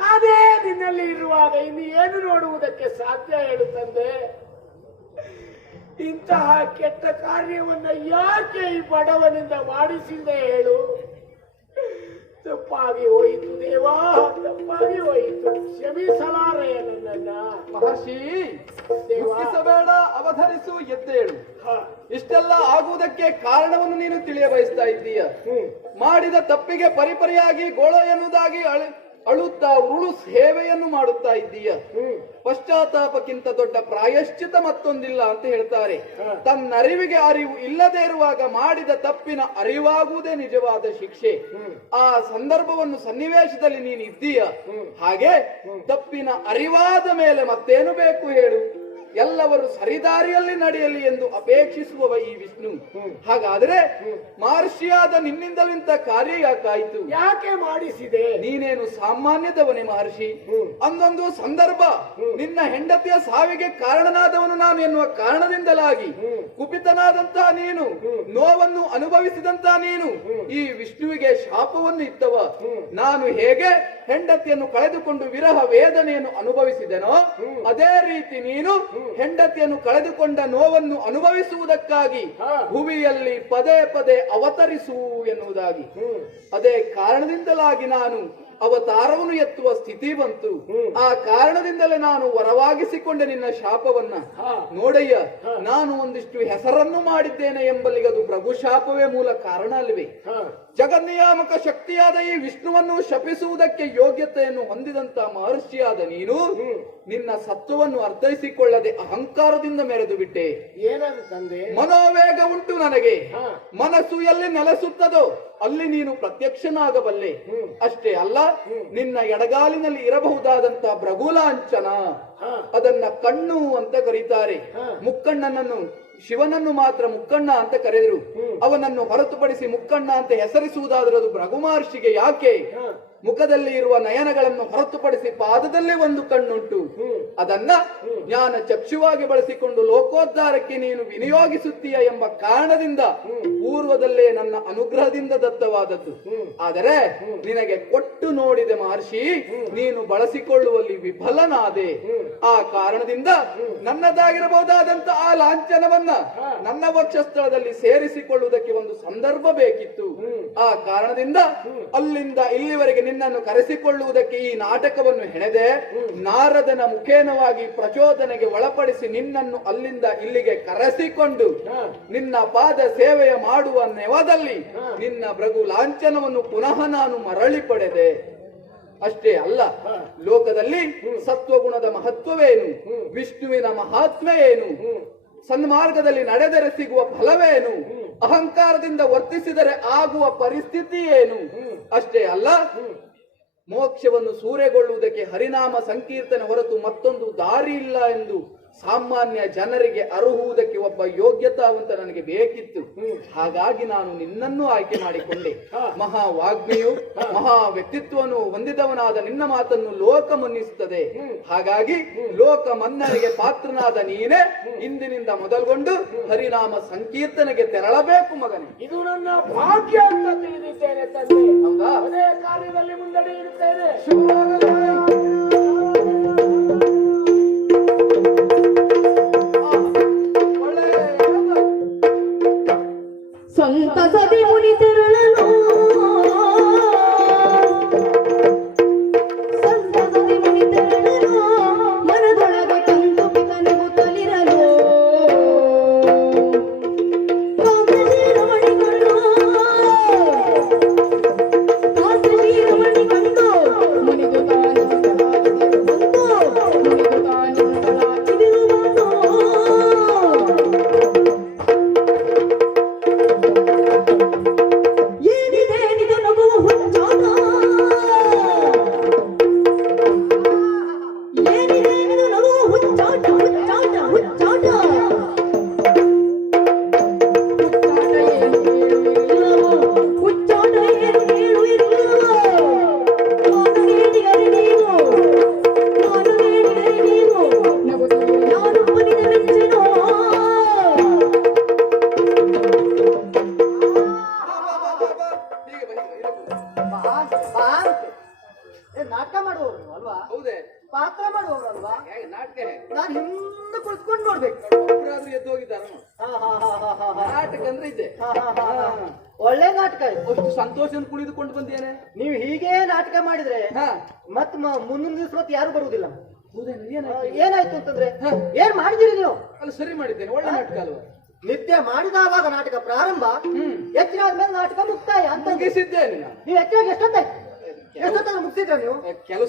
ನಾನೇ ನಿನ್ನಲ್ಲಿ ಇರುವಾಗ ಇನ್ನು ಏನು ನೋಡುವುದಕ್ಕೆ ಸಾಧ್ಯ ಹೇಳು ತಂದೆ. ಇಂತಹ ಕೆಟ್ಟ ಕಾರ್ಯವನ್ನ ಯಾಕೆ ಈ ಬಡವನಿಂದ ಮಾಡಿಸಿದೆ ಹೇಳು. ತಪ್ಪಾಗಿ ಹೋಯಿತು ದೇವಾ, ತಪ್ಪಾಗಿ ಹೋಯಿತು. ಕ್ಷಮಿಸಲಾರೆಯ ನನ್ನನ್ನ. ಮಹರ್ಷಿ, ದುಃಖಿಸಬೇಡ, ಅವಧರಿಸು, ಎದ್ದೇಳು. ಇಷ್ಟೆಲ್ಲ ಆಗುವುದಕ್ಕೆ ಕಾರಣವನ್ನು ನೀನು ತಿಳಿಯ ಬಯಸ್ತಾ ಇದ್ದೀಯ. ಮಾಡಿದ ತಪ್ಪಿಗೆ ಪರಿಪರಿಯಾಗಿ ಗೋಳ ಎನ್ನುವುದಾಗಿ ಅಳುತ್ತಾ ಉರುಳು ಸೇವೆಯನ್ನು ಮಾಡುತ್ತಾ ಇದ್ದೀಯ. ಪಶ್ಚಾತ್ತಾಪಕ್ಕಿಂತ ದೊಡ್ಡ ಪ್ರಾಯಶ್ಚಿತ ಮತ್ತೊಂದಿಲ್ಲ ಅಂತ ಹೇಳ್ತಾರೆ. ತನ್ನರಿವಿಗೆ ಅರಿವು ಇಲ್ಲದೆ ಇರುವಾಗ ಮಾಡಿದ ತಪ್ಪಿನ ಅರಿವಾಗುವುದೇ ನಿಜವಾದ ಶಿಕ್ಷೆ. ಆ ಸಂದರ್ಭವನ್ನು ಸನ್ನಿವೇಶದಲ್ಲಿ ನೀನು ಇದ್ದೀಯ. ಹಾಗೆ ತಪ್ಪಿನ ಅರಿವಾದ ಮೇಲೆ ಮತ್ತೇನು ಬೇಕು ಹೇಳು? ಎಲ್ಲವರು ಸರಿದಾರಿಯಲ್ಲಿ ನಡೆಯಲಿ ಎಂದು ಅಪೇಕ್ಷಿಸುವವ ಈ ವಿಷ್ಣು. ಹಾಗಾದ್ರೆ ಮಹರ್ಷಿಯಾದ ನಿನ್ನಿಂದಲೂ ಇಂಥ ಕಾರ್ಯ ಯಾಕಾಯಿತು? ಯಾಕೆ ಮಾಡಿಸಿದೆ? ನೀನೇನು ಸಾಮಾನ್ಯದವನೇ ಮಹರ್ಷಿ? ಅಂದೊಂದು ಸಂದರ್ಭ ನಿನ್ನ ಹೆಂಡತಿಯ ಸಾವಿಗೆ ಕಾರಣನಾದವನು ನಾನು ಎನ್ನುವ ಕಾರಣದಿಂದಲಾಗಿ ಕುಪಿತನಾದಂತಹ ನೀನು, ನೋವನ್ನು ಅನುಭವಿಸಿದಂತಹ ನೀನು ಈ ವಿಷ್ಣುವಿಗೆ ಶಾಪವನ್ನು ಇತ್ತವ. ನಾನು ಹೇಗೆ ಹೆಂಡತಿಯನ್ನು ಕಳೆದುಕೊಂಡು ವಿರಹ ವೇದನೆಯನ್ನು ಅನುಭವಿಸಿದೆನೋ ಅದೇ ರೀತಿ ನೀನು ಹೆಂಡತಿಯನ್ನು ಕಳೆದುಕೊಂಡ ನೋವನ್ನು ಅನುಭವಿಸುವುದಕ್ಕಾಗಿ ಭುವಿಯಲ್ಲಿ ಪದೇ ಪದೇ ಅವತರಿಸು ಎನ್ನುವುದಾಗಿ. ಅದೇ ಕಾರಣದಿಂದಲಾಗಿ ನಾನು ಅವತಾರವನ್ನು ಎತ್ತುವ ಸ್ಥಿತಿ ಬಂತು. ಆ ಕಾರಣದಿಂದಲೇ ನಾನು ವರವಾಗಿಸಿಕೊಂಡೆ ನಿನ್ನ ಶಾಪವನ್ನ. ನೋಡಯ್ಯ, ನಾನು ಒಂದಿಷ್ಟು ಹೆಸರನ್ನು ಮಾಡಿದ್ದೇನೆ ಎಂಬಲ್ಲಿಗೆ ಅದು ಪ್ರಭು ಶಾಪವೇ ಮೂಲ ಕಾರಣ ಅಲ್ವೇ? ಜಗನ್ನಿಯಾಮಕ ಶಕ್ತಿಯಾದ ಈ ವಿಷ್ಣುವನ್ನು ಶಪಿಸುವುದಕ್ಕೆ ಯೋಗ್ಯತೆಯನ್ನು ಹೊಂದಿದಂತ ಮಹರ್ಷಿಯಾದ ನೀನು ನಿನ್ನ ಸತ್ವವನ್ನು ಅರ್ಥೈಸಿಕೊಳ್ಳದೆ ಅಹಂಕಾರದಿಂದ ಮೆರೆದು ಬಿಟ್ಟೆ. ಏನಂತಂದೆ? ಮನೋವೇಗ ಉಂಟು ನನಗೆ. ಮನಸ್ಸು ಎಲ್ಲಿ ನೆಲೆಸುತ್ತದೋ ಅಲ್ಲಿ ನೀನು ಪ್ರತ್ಯಕ್ಷನಾಗಬಲ್ಲೆ. ಅಷ್ಟೇ ಅಲ್ಲ, ನಿನ್ನ ಎಡಗಾಲಿನಲ್ಲಿ ಇರಬಹುದಾದಂತಹ ಭೃಗುಲಾಂಛನ, ಅದನ್ನ ಕಣ್ಣು ಅಂತ ಕರೀತಾರೆ. ಮುಕ್ಕಣ್ಣನನ್ನು, ಶಿವನನ್ನು ಮಾತ್ರ ಮುಕ್ಕಣ್ಣ ಅಂತ ಕರೆದರು. ಅವನನ್ನು ಹೊರತುಪಡಿಸಿ ಮುಕ್ಕಣ್ಣ ಅಂತ ಹೆಸರಿಸುವುದಾದರೆ ಅದು ಭೃಗು ಮಹರ್ಷಿಗೆ ಯಾಕೆ? ಮುಖದಲ್ಲಿ ಇರುವ ನಯನಗಳನ್ನು ಹೊರತುಪಡಿಸಿ ಪಾದದಲ್ಲಿ ಒಂದು ಕಣ್ಣುಂಟು. ಅದನ್ನ ಜ್ಞಾನ ಚಕ್ಷುವಾಗಿ ಬಳಸಿಕೊಂಡು ಲೋಕೋದ್ಧಾರಕ್ಕೆ ನೀನು ವಿನಿಯೋಗಿಸುತ್ತೀಯ ಎಂಬ ಕಾರಣದಿಂದ ಪೂರ್ವದಲ್ಲೇ ನನ್ನ ಅನುಗ್ರಹದಿಂದ ದತ್ತವಾದದ್ದು. ಆದರೆ ನಿನಗೆ ಕೊಟ್ಟು ನೋಡಿದೆ ಮಹರ್ಷಿ, ನೀನು ಬಳಸಿಕೊಳ್ಳುವಲ್ಲಿ ವಿಫಲನಾದೆ. ಆ ಕಾರಣದಿಂದ ನನ್ನದಾಗಿರಬಹುದಾದಂತ ಆ ಲಾಂಛನವನ್ನ ನನ್ನ ವಕ್ಷಸ್ಥಳದಲ್ಲಿ ಸೇರಿಸಿಕೊಳ್ಳುವುದಕ್ಕೆ ಒಂದು ಸಂದರ್ಭ ಬೇಕಿತ್ತು. ಆ ಕಾರಣದಿಂದ ಅಲ್ಲಿಂದ ಇಲ್ಲಿವರೆಗೆ ನಿನ್ನನ್ನು ಕರೆಸಿಕೊಳ್ಳುವುದಕ್ಕೆ ಈ ನಾಟಕವನ್ನು ಹೆಣೆದೆ. ನಾರದನ ಮುಖೇನವಾಗಿ ಪ್ರಚೋದನೆಗೆ ಒಳಪಡಿಸಿ ನಿನ್ನನ್ನು ಅಲ್ಲಿಂದ ಇಲ್ಲಿಗೆ ಕರೆಸಿಕೊಂಡು ನಿನ್ನ ಪಾದ ಸೇವೆಯ ಮಾಡುವ ನೆವದಲ್ಲಿ ನಿನ್ನ ಭೃಗು ಲಾಂಛನವನ್ನು ಪುನಃ ನಾನು ಮರಳಿ ಪಡೆದೆ. ಅಷ್ಟೇ ಅಲ್ಲ, ಲೋಕದಲ್ಲಿ ಸತ್ವಗುಣದ ಮಹತ್ವವೇನು, ವಿಷ್ಣುವಿನ ಮಹಾತ್ಮ ಏನು, ಸನ್ಮಾರ್ಗದಲ್ಲಿ ನಡೆದರೆ ಸಿಗುವ ಫಲವೇನು, ಅಹಂಕಾರದಿಂದ ವರ್ತಿಸಿದರೆ ಆಗುವ ಪರಿಸ್ಥಿತಿ ಏನು, ಅಷ್ಟೇ ಅಲ್ಲ ಮೋಕ್ಷವನ್ನು ಸೂರೆಗೊಳ್ಳುವುದಕ್ಕೆ ಹರಿನಾಮ ಸಂಕೀರ್ತನೆ ಹೊರತು ಮತ್ತೊಂದು ದಾರಿ ಇಲ್ಲ ಎಂದು ಸಾಮಾನ್ಯ ಜನರಿಗೆ ಅರುಹುವುದಕ್ಕೆ ಒಬ್ಬ ಯೋಗ್ಯತಾವಂತ ನನಗೆ ಬೇಕಿತ್ತು. ಹಾಗಾಗಿ ನಾನು ನಿನ್ನನ್ನು ಆಯ್ಕೆ ಮಾಡಿಕೊಂಡೆ. ಮಹಾ ವಾಗ್ಮಿಯು ಮಹಾ ವ್ಯಕ್ತಿತ್ವವನ್ನು ಹೊಂದಿದವನಾದ ನಿನ್ನ ಮಾತನ್ನು ಲೋಕ ಮನ್ನಿಸುತ್ತದೆ. ಹಾಗಾಗಿ ಲೋಕ ಮನ್ನಣೆಗೆ ಪಾತ್ರನಾದ ನೀನೇ ಇಂದಿನಿಂದ ಮೊದಲುಗೊಂಡು ಹರಿನಾಮ ಸಂಕೀರ್ತನೆಗೆ ತೆರಳಬೇಕು ಮಗನೇ. ಇದು ನನ್ನ ಭಾಗ್ಯ ಅಂತ ತಿಳಿದಿದ್ದೇನೆ ತಂದೆ. ಹೌದಾ? ಅದೇ ಕಾರ್ಯದಲ್ಲಿ ಮುಂದಡಿಯಿರುತ್ತೇನೆ. ಸಂತಸದಿ ಮುನಿ ತೆರಳಲು, ಸಂತಸದಿ ಮುನಿ ತೆರಳಲು, ಮನದೊಳಗೆ ಕಂದು ಪಿತನಿಗುತ್ತಲಿರಲು, ಕಾಂತಶೀರಮಣಿ ಕಂಡು, ಕಾಂತಶೀರಮಣಿ ಕಂಡು, ಮುನಿದು ನಾಟಕ ಮಾಡುವವರು ಅಲ್ವಾ? ಹೌದೇ? ಪಾತ್ರ ಮಾಡುವವರು ಅಲ್ವಾ? ನಾಟಕ ನಾನು ಹಿಂದೆ ಕುಳಿತುಕೊಂಡು ನೋಡ್ಬೇಕು. ಒಬ್ಬರಾದ್ರೂ ಎದ್ದು ಹೋಗಿದ್ದಾರ? ನಾಟಕ ಅಂದ್ರೆ ಇದೆ. ಒಳ್ಳೆ ನಾಟಕ ಇದು. ಅಷ್ಟು ಸಂತೋಷ ಕುಣಿದುಕೊಂಡು ಬಂದೇನೆ. ನೀವು ಹೀಗೆ ನಾಟಕ ಮಾಡಿದ್ರೆ ಮತ್ ಮುಂದಿನ ದಿವಸ ಮತ್ತೆ ಯಾರು ಬರುವುದಿಲ್ಲ. ಏನಾಯ್ತು ಅಂತಂದ್ರೆ ಏನ್ ಮಾಡಿದಿರಿ ನೀವು? ಅಲ್ಲಿ ಸರಿ ಮಾಡಿದ್ದೇನೆ. ಒಳ್ಳೆ ನಾಟಕ ಅಲ್ವಾ? ನಿತ್ಯ ಮಾಡಿದವಾಗ ನಾಟಕ ಪ್ರಾರಂಭ, ಎಚ್ಚರಾದ್ಮೇಲೆ ನಾಟಕ ಮುಕ್ತಾಯ ಅಂತ ಮುಗಿಸಿದ್ದೇನೆ. ನೀವು ಎಚ್ಚರಾಗಿ ಎಷ್ಟೊತ್ತಾಯ್ತು? ಎಷ್ಟೊತ್ತಾದ್ರೂ ಮುಗಿಸಿದ್ರ ನೀವು? ಕೆಲವು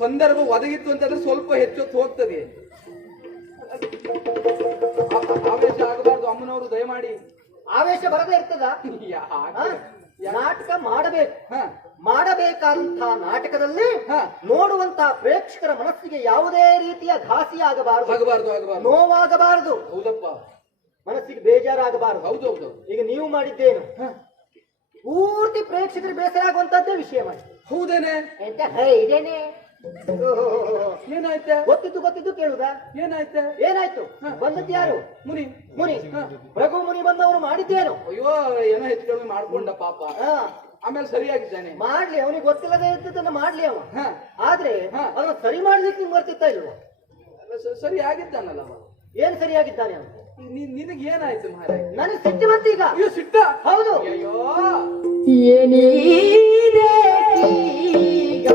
ಸಂದರ್ಭ ಒದಗಿತ್ತು ಅಂತಂದ್ರೆ ಸ್ವಲ್ಪ ಹೆಚ್ಚೊತ್ತು ಹೋಗ್ತದೆ. ಆವೇಶ ಆಗಬಾರ್ದು ಅಮ್ಮನವರು ದಯಮಾಡಿ. ಆವೇಶ ಬರದೇ ಇರ್ತದ? ನಾಟಕ ಮಾಡಬೇಕು. ಮಾಡಬೇಕಾದಂತಹ ನಾಟಕದಲ್ಲಿ ನೋಡುವಂತಹ ಪ್ರೇಕ್ಷಕರ ಮನಸ್ಸಿಗೆ ಯಾವುದೇ ರೀತಿಯ ಘಾಸಿ ಆಗಬಾರದು, ನೋವಾಗಬಾರದು. ಹೌದಪ್ಪ. ಮನಸ್ಸಿಗೆ ಬೇಜಾರಾಗಬಾರದು. ಹೌದೌದು. ಈಗ ನೀವು ಮಾಡಿದ್ದೇನು ಪೂರ್ತಿ ಪ್ರೇಕ್ಷಕರಿಗೆ ಬೇಸರ ಆಗುವಂತದ್ದೇ ವಿಷಯ ಮಾಡಿ. ಹೌದೇನೆ? ಎಂತ ಇದೇನೆ ಏನಾಯ್ತು? ಗೊತ್ತಿದ್ದು ಕೇಳುದಾ? ಏನಾಯ್ತು? ಬಂದದ್ದು ಯಾರು? ಮುನಿ. ರಘು ಮುನಿ ಬಂದವರು ಮಾಡಿದ್ದೇನು? ಅಯ್ಯೋ ಏನೋ ಹೆಚ್ಚು ಕಡಿಮೆ ಮಾಡ್ಕೊಂಡ ಪಾಪ. ಆಮೇಲೆ ಸರಿಯಾಗಿದ್ದಾನೆ. ಮಾಡ್ಲಿ, ಅವನಿಗೆ ಗೊತ್ತಿಲ್ಲದೆ ಇದ್ದದನ್ನ ಮಾಡ್ಲಿ ಅವ. ಆದ್ರೆ ಅವನು ಸರಿ ಮಾಡ್ಲಿಕ್ಕೆ ನಿಮ್ಗೆ ಬರ್ತಿತ್ತ ಇಲ್ವ? ಸರಿ ಆಗಿದ್ದಾನಲ್ಲ ಅವ. ಏನ್ ಸರಿಯಾಗಿದ್ದಾನೆ ಅವನು? ನಿನಗೆ ಏನಾಯ್ತು ಮಹಾರಾಜ್? ನನಗೆ ಸಿಟ್ಟು ಬಂತೀಗ. ಅಯ್ಯೋ ಸಿಟ್ಟ? ಹೌದು. ಅಯ್ಯೋ ಏನಿದೆ ಈಗ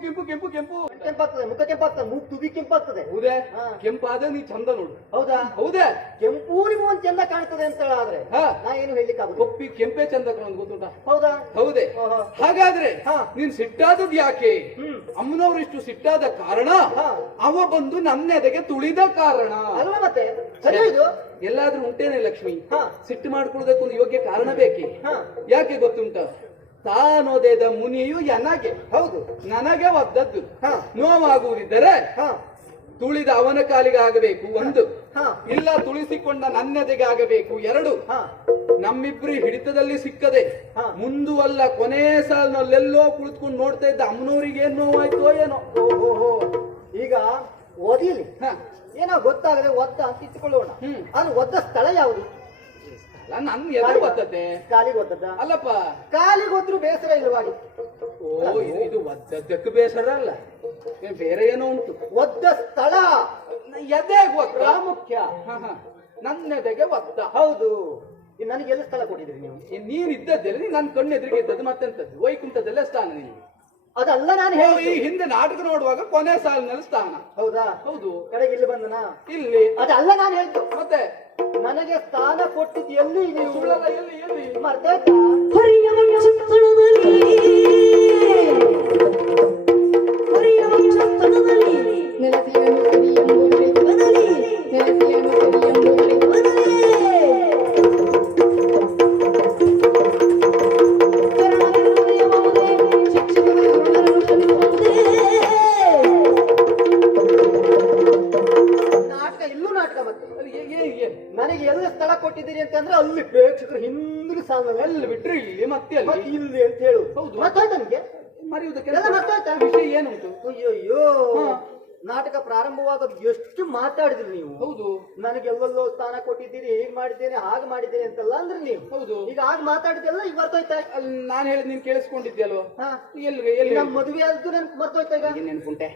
ಸಿಡುಕು ಕೆಂಪಾಗ್ತದೆ, ಮುಖ ಕೆಂಪಾಗ್ತದೆ, ಮೂಗ್ ತುದಿ ಕೆಂಪಾಗ್ತದೆ. ಹೌದೇ? ಕೆಂಪಾದ ನೀ ಚಂದ ನೋಡು. ಹೌದಾ? ಹೌದೇ? ಕೆಂಪು ನಿಮ್ಗೆ ಒಂದ್ ಚಂದ ಕಾಣ್ತದೆ ಅಂತ ಆದ್ರೆ ನಾ ಏನು ಹೇಳಲಿಕ್ಕೆ ಆಗುದು. ಒಪ್ಪಿ ಕೆಂಪೆ ಚಂದ ಕಾಣೋದು ಗೊತ್ತುಂಟ? ಹೌದಾ? ಹೌದೇ? ಹಾಗಾದ್ರೆ ನೀನ್ ಸಿಟ್ಟಾದದ್ ಯಾಕೆ? ಅಮ್ಮನವ್ರು ಇಷ್ಟು ಸಿಟ್ಟಾದ ಕಾರಣ ಅವ ಬಂದು ನನ್ನೆದೆಗೆ ತುಳಿದ ಕಾರಣ ಅಲ್ವಾ? ಮತ್ತೆ ಸರಿ ಇದು ಎಲ್ಲಾದ್ರೂ ಉಂಟೇನೆ ಲಕ್ಷ್ಮಿ? ಸಿಟ್ಟು ಮಾಡ್ಕೊಳ್ಳೋದಕ್ಕೆ ಒಂದು ಯೋಗ್ಯ ಕಾರಣ ಬೇಕೆ. ಯಾಕೆ ಗೊತ್ತುಂಟ? ತಾನೊದೆದ ಮುನಿಯು ನನಗೆ, ಹೌದು ನನಗೆ ಒದ್ದದ್ದು. ನೋವಾಗುವುದಿದ್ದರೆ ತುಳಿದ ಅವನ ಕಾಲಿಗೆ ಆಗಬೇಕು ಒಂದು, ಇಲ್ಲ ತುಳಿಸಿಕೊಂಡ ನನ್ನೆದೆಗೆ ಆಗಬೇಕು ಎರಡು. ನಮ್ಮಿಬ್ರು ಹಿಡಿತದಲ್ಲಿ ಸಿಕ್ಕದೆ ಮುಂದುವಲ್ಲ ಕೊನೆ ಸಾಲಿನಲ್ಲೆಲ್ಲೋ ಕುಳಿತುಕೊಂಡು ನೋಡ್ತಾ ಇದ್ದ ಅಮ್ಮನವ್ರಿಗೆ ಏನ್ ನೋವಾಯ್ತೋ ಏನೋ. ಈಗ ಓದಿಲಿ ಏನೋ ಗೊತ್ತಾಗದೆ ಒದ್ದ ಅಂತ ಇಟ್ಟುಕೊಳ್ಳೋಣ. ಅದು ಒದ್ದ ಸ್ಥಳ ಯಾವುದು? ನನ್ ಎದುರು ಒದ್ದದ್ದೆ. ಕಾಲಿಗೆ ಒದ್ದದ್ದ? ಅಲ್ಲಪ್ಪ, ಕಾಲಿಗೆ ಒದ್ರು ಬೇಸರ ಇಲ್ಲವಾಗಿ. ಓ ಇದು ಒದ್ದದ್ದಕ್ಕೆ ಬೇಸರ ಅಲ್ಲ, ಬೇರೆ ಏನೋ ಉಂಟು. ಒದ್ದ ಸ್ಥಳ ಎದೆಗೆ ಒತ್ತ ಪ್ರಾಮುಖ್ಯ. ನನ್ನೆದೆಗೆ ಒತ್ತ. ಹೌದು. ನನಗೆ ಎಲ್ಲ ಸ್ಥಳ ಕೊಟ್ಟಿದ್ರಿ ನೀವು? ನೀನ್ ಇದ್ದದ್ದೆಲ್ಲ ನನ್ನ ಕಣ್ಣೆದುರಿಗೆ ಇದ್ದದ್ದು ಮತ್ತೆಂತದ್ದು? ವೈಕುಂಠದಲ್ಲೇ ಸ್ಥಾನ ನಿನಗೆ. ಅದಲ್ಲ ನಾನು ಹೇಳಿ, ಈ ಹಿಂದೆ ನಾಟಕ ನೋಡುವಾಗ ಕೊನೆ ಸಾಲಿನಲ್ಲಿ ಸ್ಥಾನ. ಹೌದಾ? ಹೌದು. ಕಡೆಗೆ ಇಲ್ಲಿ ಬಂದನ ಇಲ್ಲಿ. ಅದಲ್ಲ ನಾನು ಹೇಳ್ತು. ಮತ್ತೆ ನನಗೆ ಸ್ಥಾನ ಕೊಟ್ಟಿದ್ದು ಎಲ್ಲಿ? ನೀವು ಸುಳ್ಳಲ್ಲ, ಎಲ್ಲಿ ಎಲ್ಲಿ ಮರ್ತಾಯ್ತಾ? ಹರಿಯ ಚಿತ್ರಣದಲ್ಲಿ ಕೊಟ್ಟಿದ್ದೀರಿ ಅಂತಂದ್ರೆ ಅಲ್ಲಿ ಪ್ರೇಕ್ಷಕರು ಹಿಂದಿನ ಸಾಲಲ್ಲ ಅಲ್ಲಿ ಬಿಟ್ರೆ ಇಲ್ಲಿ ಮತ್ತೆ ಅಲ್ಲಿ ಮತ್ತೆ ಇಲ್ಲಿ ಅಂತ ಹೇಳು. ಹೌದು. ಮತ್ತಾಯ್ತಾ ನನಗೆ ಮರೆಯುವುದಕ್ಕೆ ಎಲ್ಲ ಮತ್ತಾಯ್ತಾ? ವಿಷಯ ಏನುಂಟು? ಅಯ್ಯೋ ನಾಟಕ ಪ್ರಾರಂಭವಾಗೋದು ಎಷ್ಟು ಮಾತಾಡಿದ್ರಿ ನೀವು. ಹೌದು, ನನಗೆಲ್ಲೆಲ್ಲೋ ಸ್ಥಾನ ಕೊಟ್ಟಿದ್ದೀರಿ, ಹೀಗ್ ಮಾಡಿದ್ದೇನೆ ಹಾಗೆ ಮಾಡಿದ್ದೇನೆ ಅಂತಲ್ಲ ಅಂದ್ರೆ ನೀವು. ಹೌದು. ಈಗ ಆಗ ಮಾತಾಡಿದ್ದೆಲ್ಲ ಈಗ ಮರ್ತೋಯ್ತಾ? ಅಲ್ಲಿ ನಾನು ಹೇಳಿದ್ ನೀನ್ ಕೇಳಿಸ್ಕೊಂಡಿದ್ಯಲ್ವ? ಹಾ, ಎಲ್ಲಿ ಎಲ್ಲಿ ನಮ್ಮ ಮದುವೆ ಆದ್ದು ನೆನ್ಪು ಮರ್ತೋಯ್ತಾ ಈಗ? ಏನ್ ನೆನ್ಪುಂಟೆ?